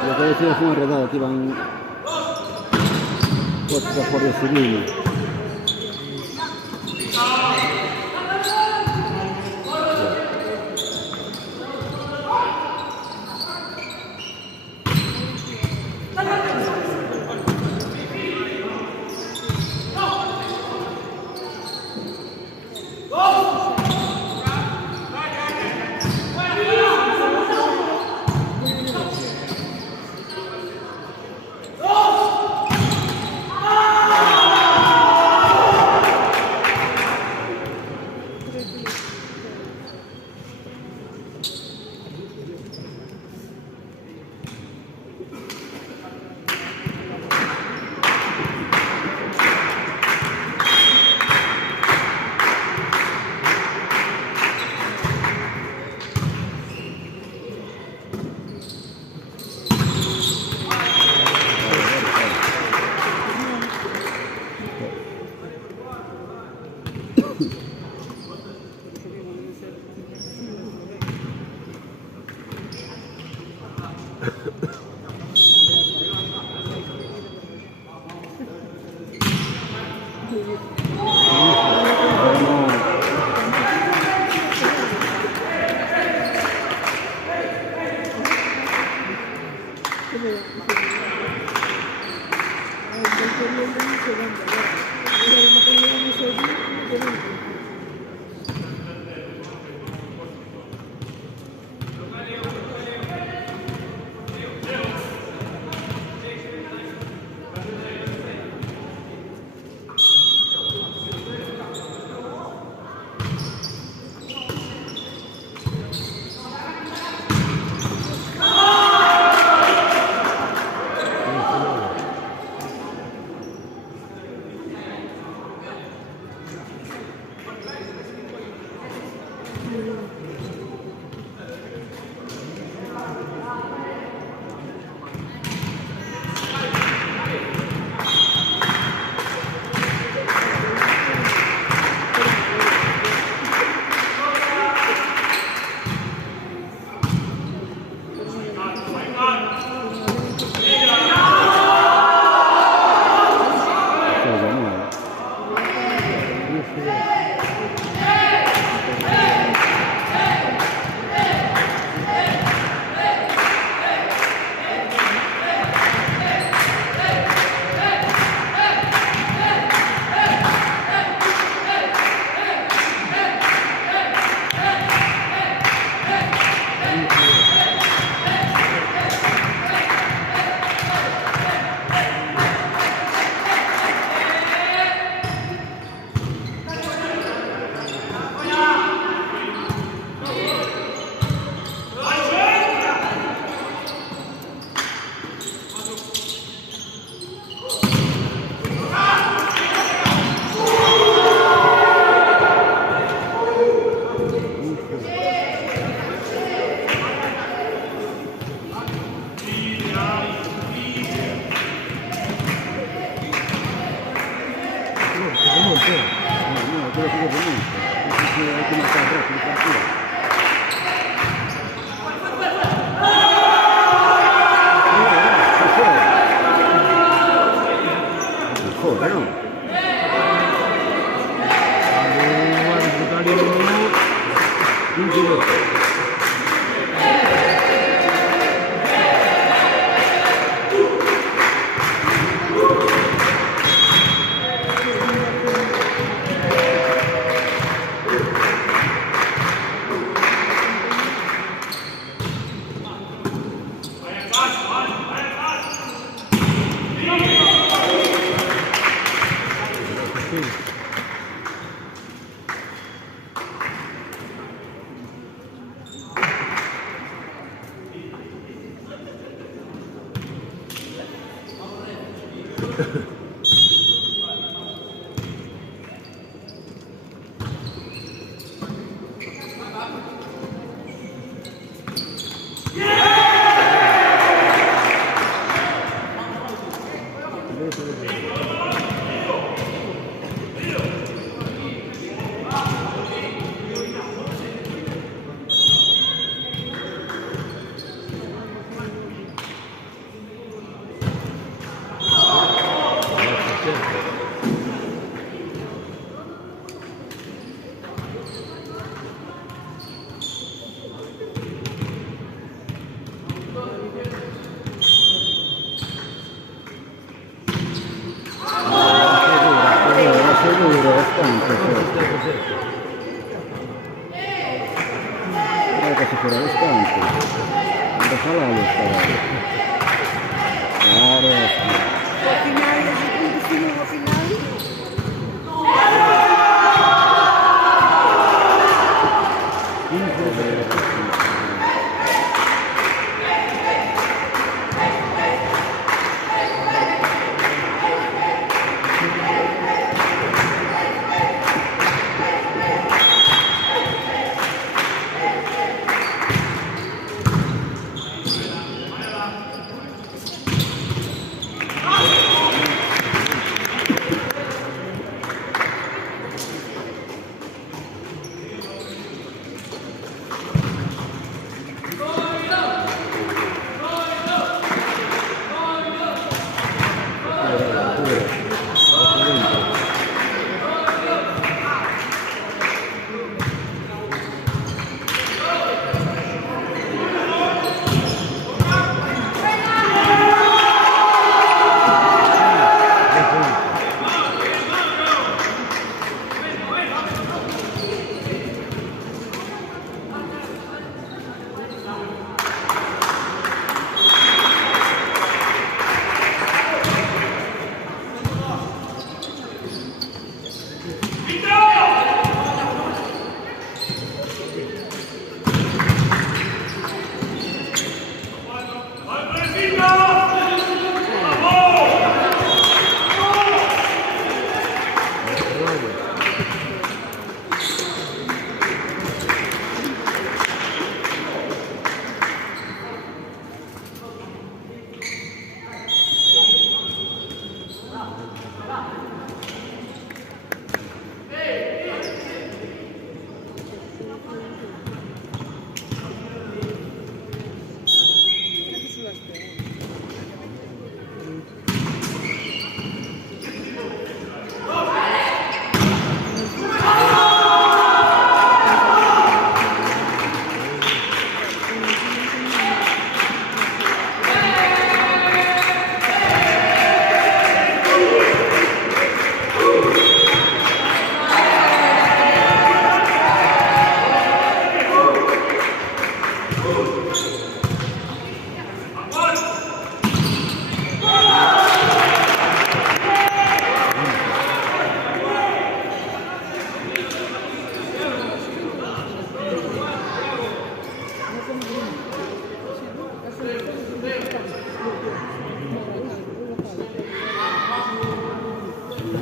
Lo que decía fue enredado, que iban cuatro por civil.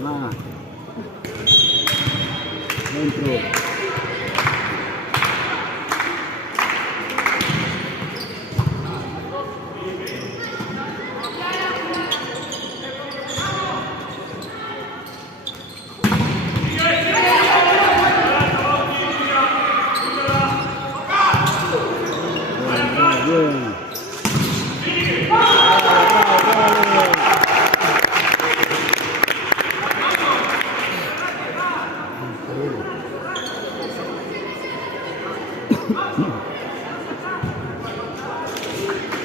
Va. Dentro. Bien.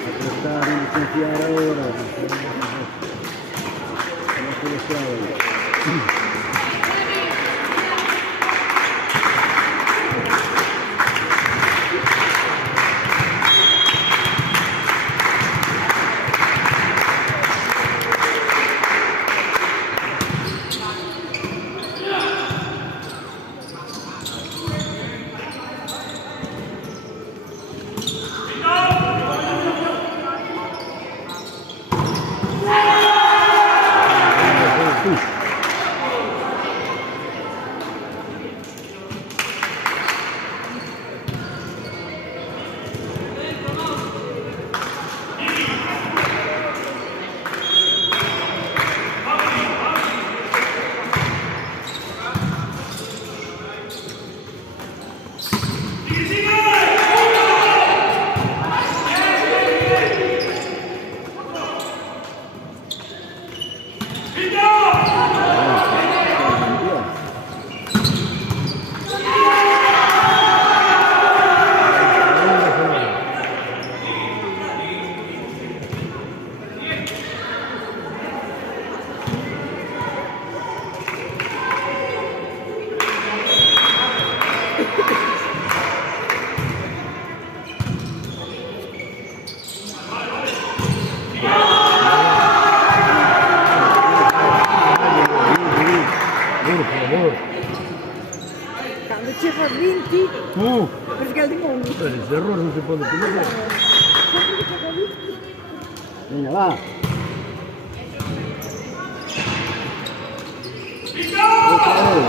Apretare, licenziare ora. Quando ci fa vinti, perché al mondo. El error no se puede cometer. Venga, va. Otra vez.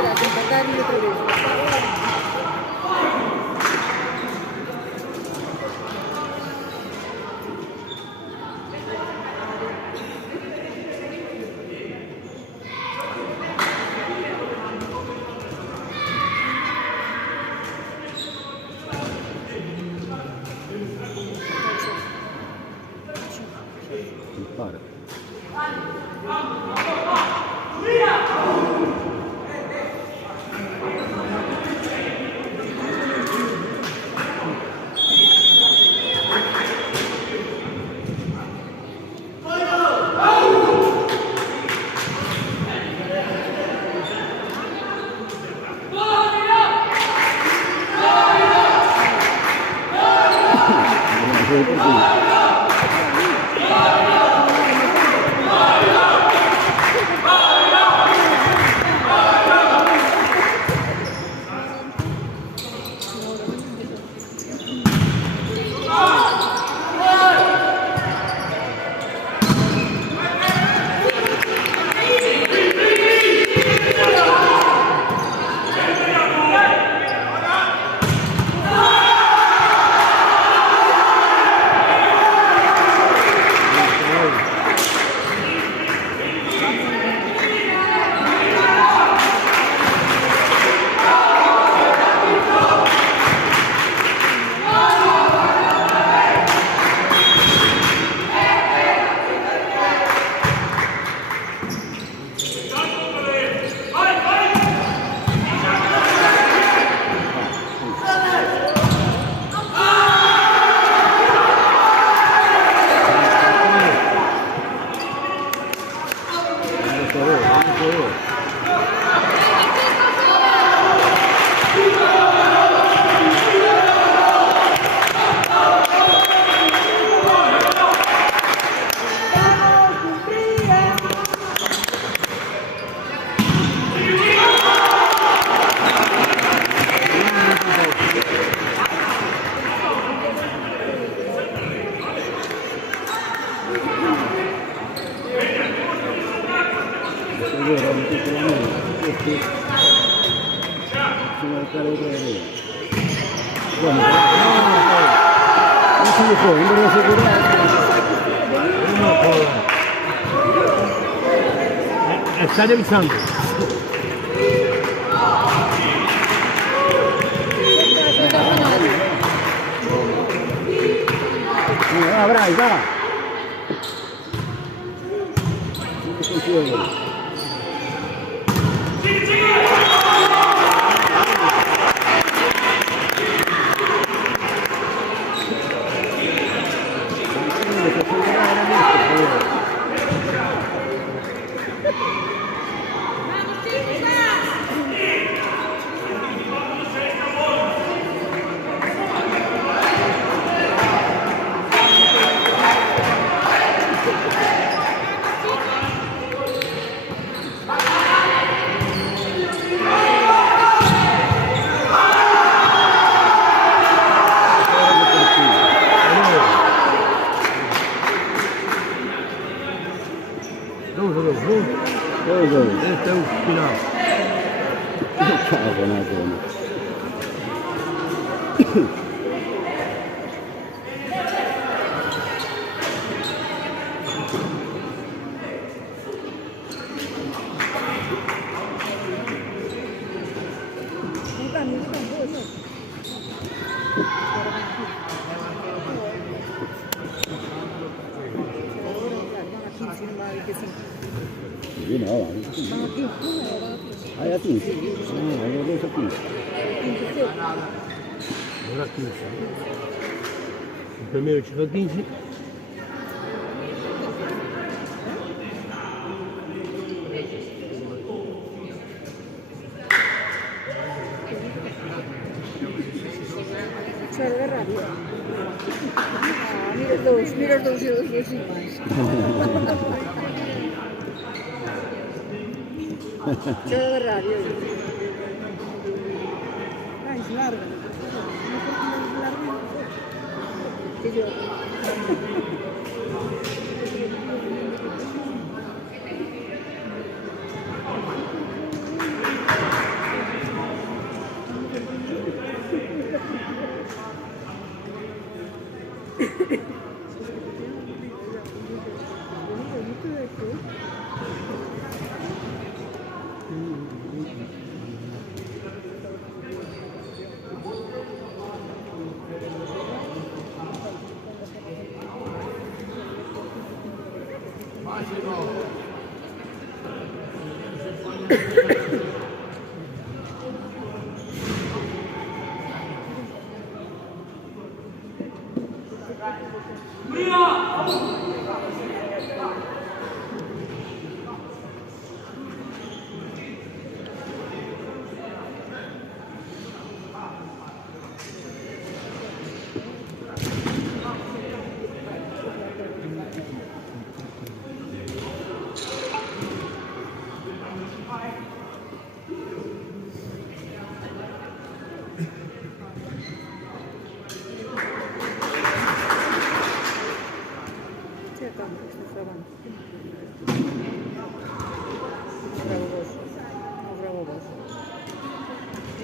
Tras empatar y otra vez. Dispara. próximo alcalde de Pedrería. Bueno, no se me fue, hombre de seguridad. Está revisando. Va, Bray, va. Sí, consigue. Este è un finale. Cago, una zona. Sì, no, hai a 15? No, hai reso a 15. Ora 15. Il primo ci fa 15. C'è la rabbia. Mira dos y dos más. C'è la rabbia. Dai, si larga. Che io.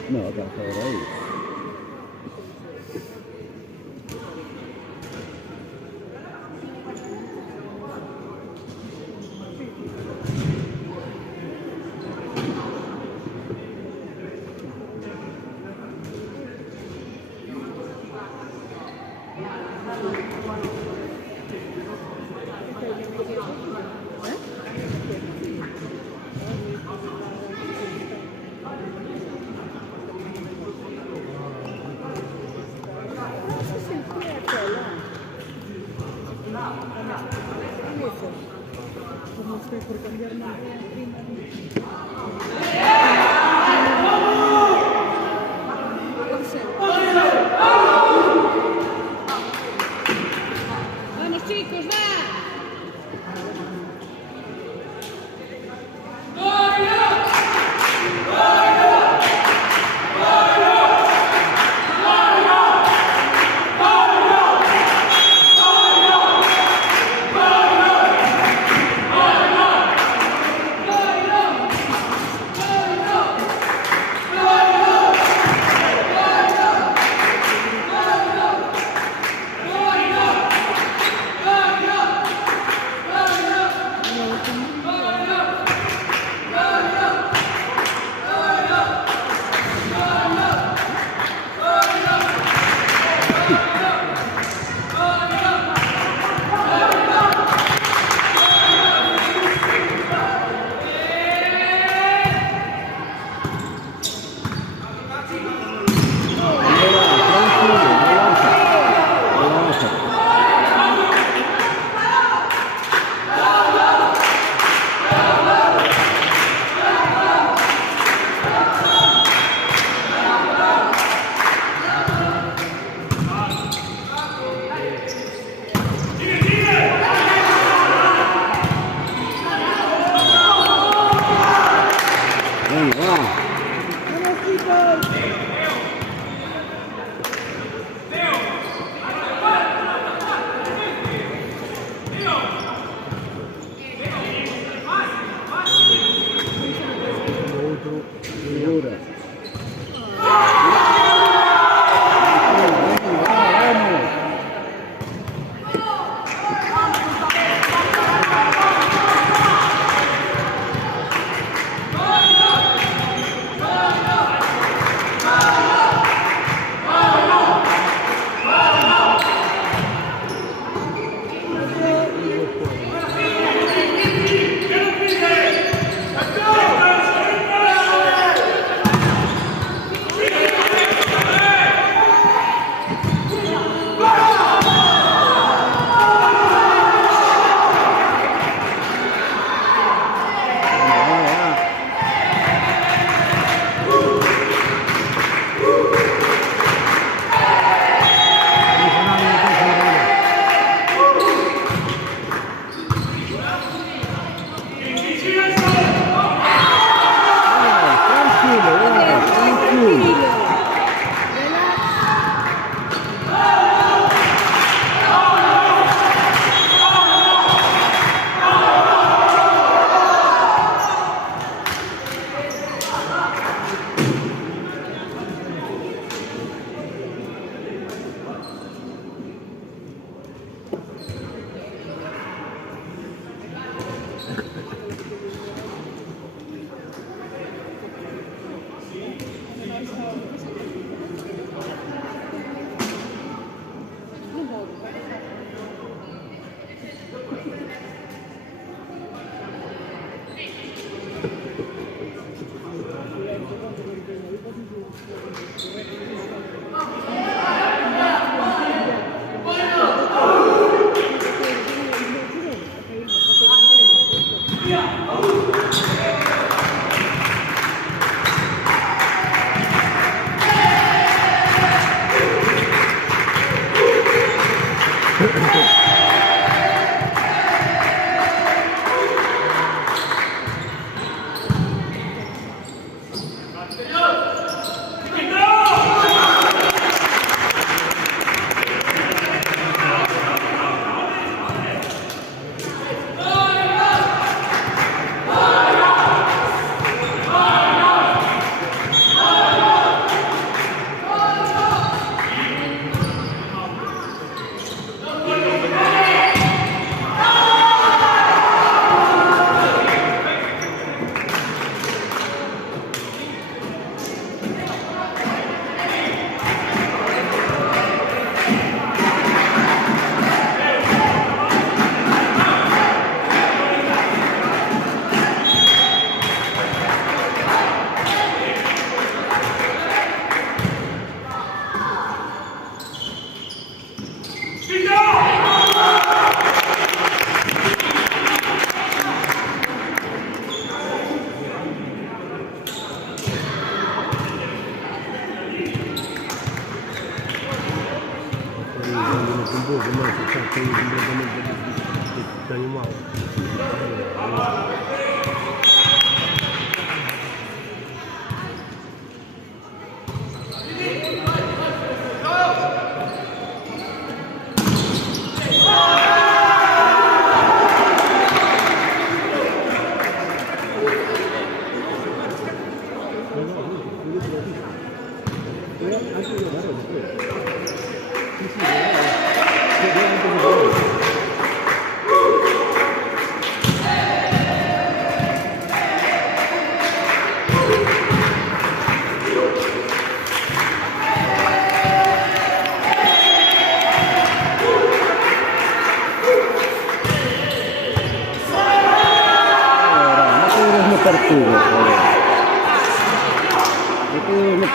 No, acá ahora ahí. Como estoy por cambiar nombre. Vamos chicos, va.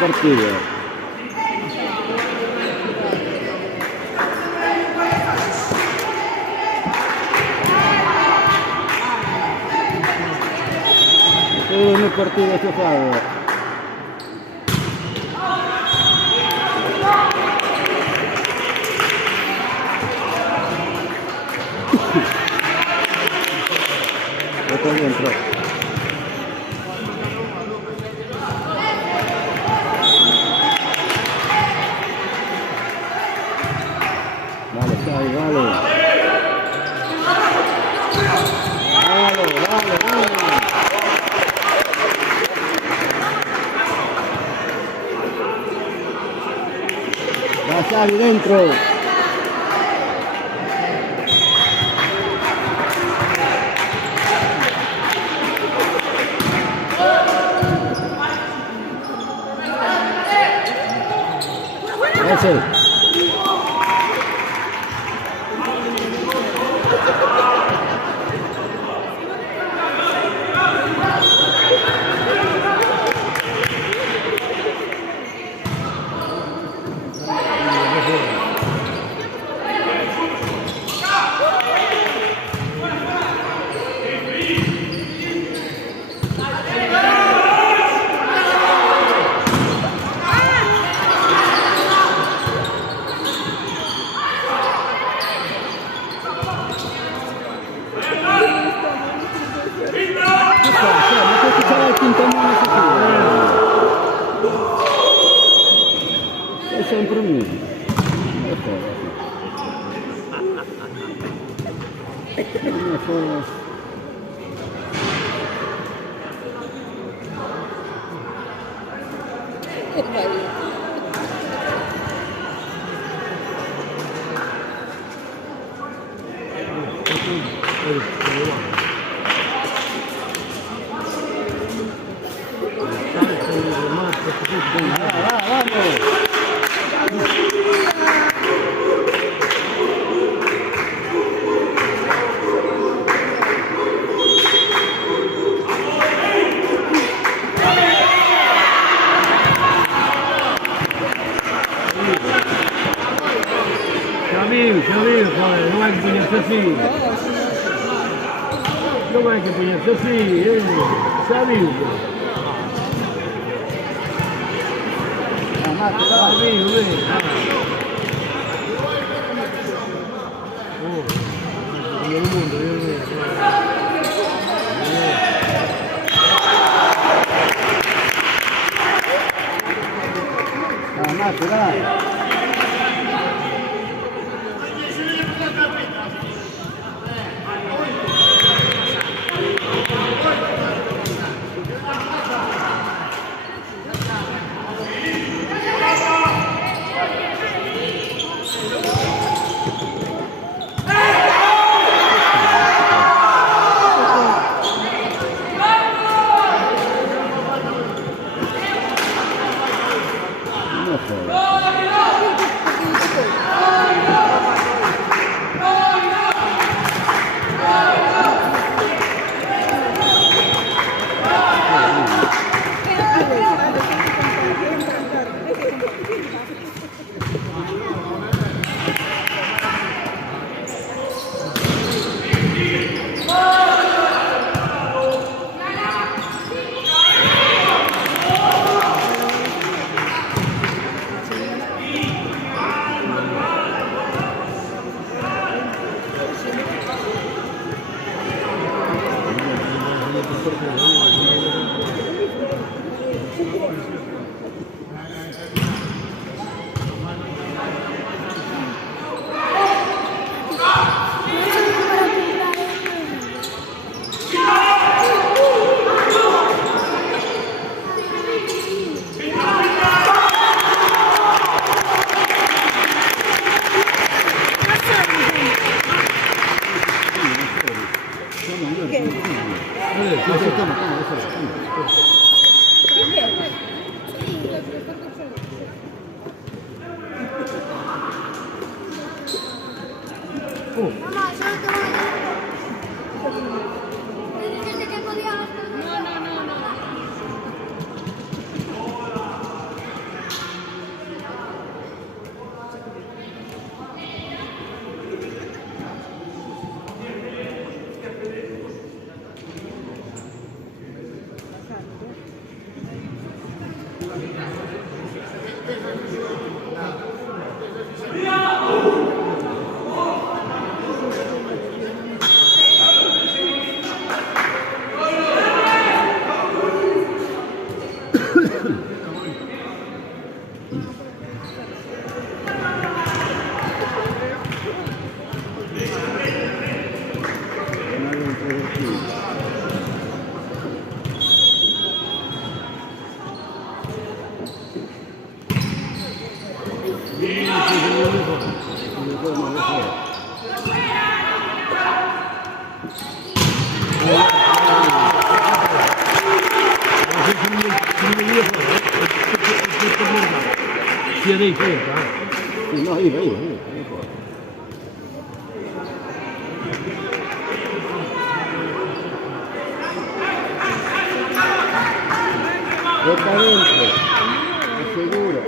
Partido. Uno partido che fa. Dentro. La Xavi dentro. Ese. È sempre un Dov'è che pugnazzo? Sì, Savio. Savio, vedi. Oh, il mondo, io vedo. Ammazza, dai. Sia dei tempi, Sì, no, io. Direttamente, sicuro.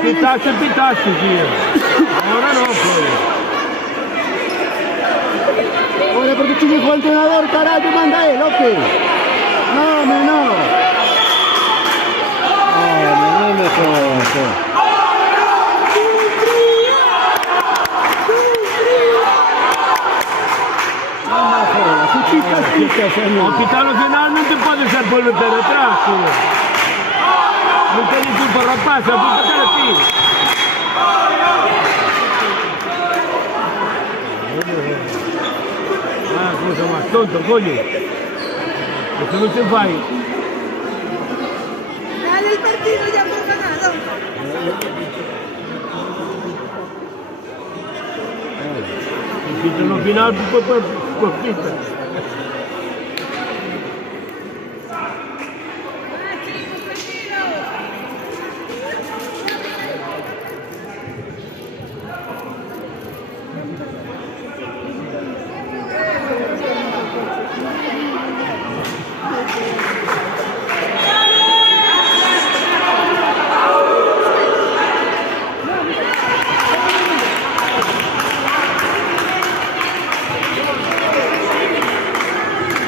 Pittaste, sì. Ahora no, pues. Oye, porque te dijo el entrenador, carajo, manda él, ok. No, me no. No me jodas. Aunque al final no te puedes hacer volver para atrás, tío. No tienes culpa, rapaz, apúntate a ti. Ah, cosa más tonto, coño. Eso no se falla. Dale el partido ya por ganado. Si te lo final, pues quita.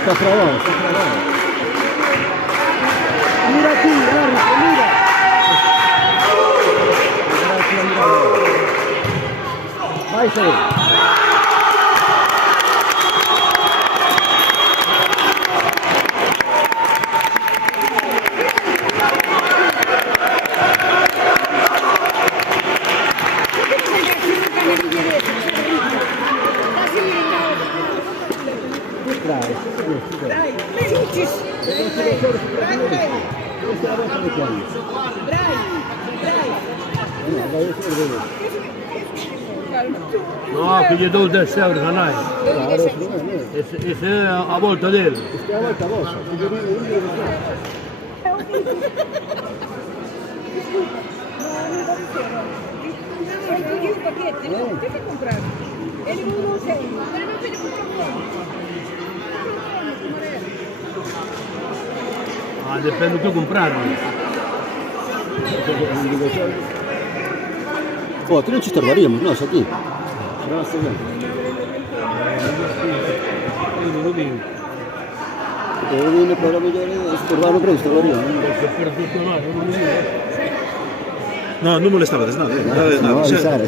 Está trabado. Mira aquí, árbitro, mira. Váyase. No, que yo doy 10 euros a nadie. Ese es a volta dele. Este é a volta, moça. Ele pediu o paquete, não tem que comprar. Ele não sei, ele não pediu para Ah, depende do que eu comprar. Oh, tu non ci troveremo, no, sai chi? No, sta bene. Io lo dico. Devo venire per la migliore, si trovano presto, troveremo. Per tutto no, non lo dico. No, non molestabas nada. No, avisar,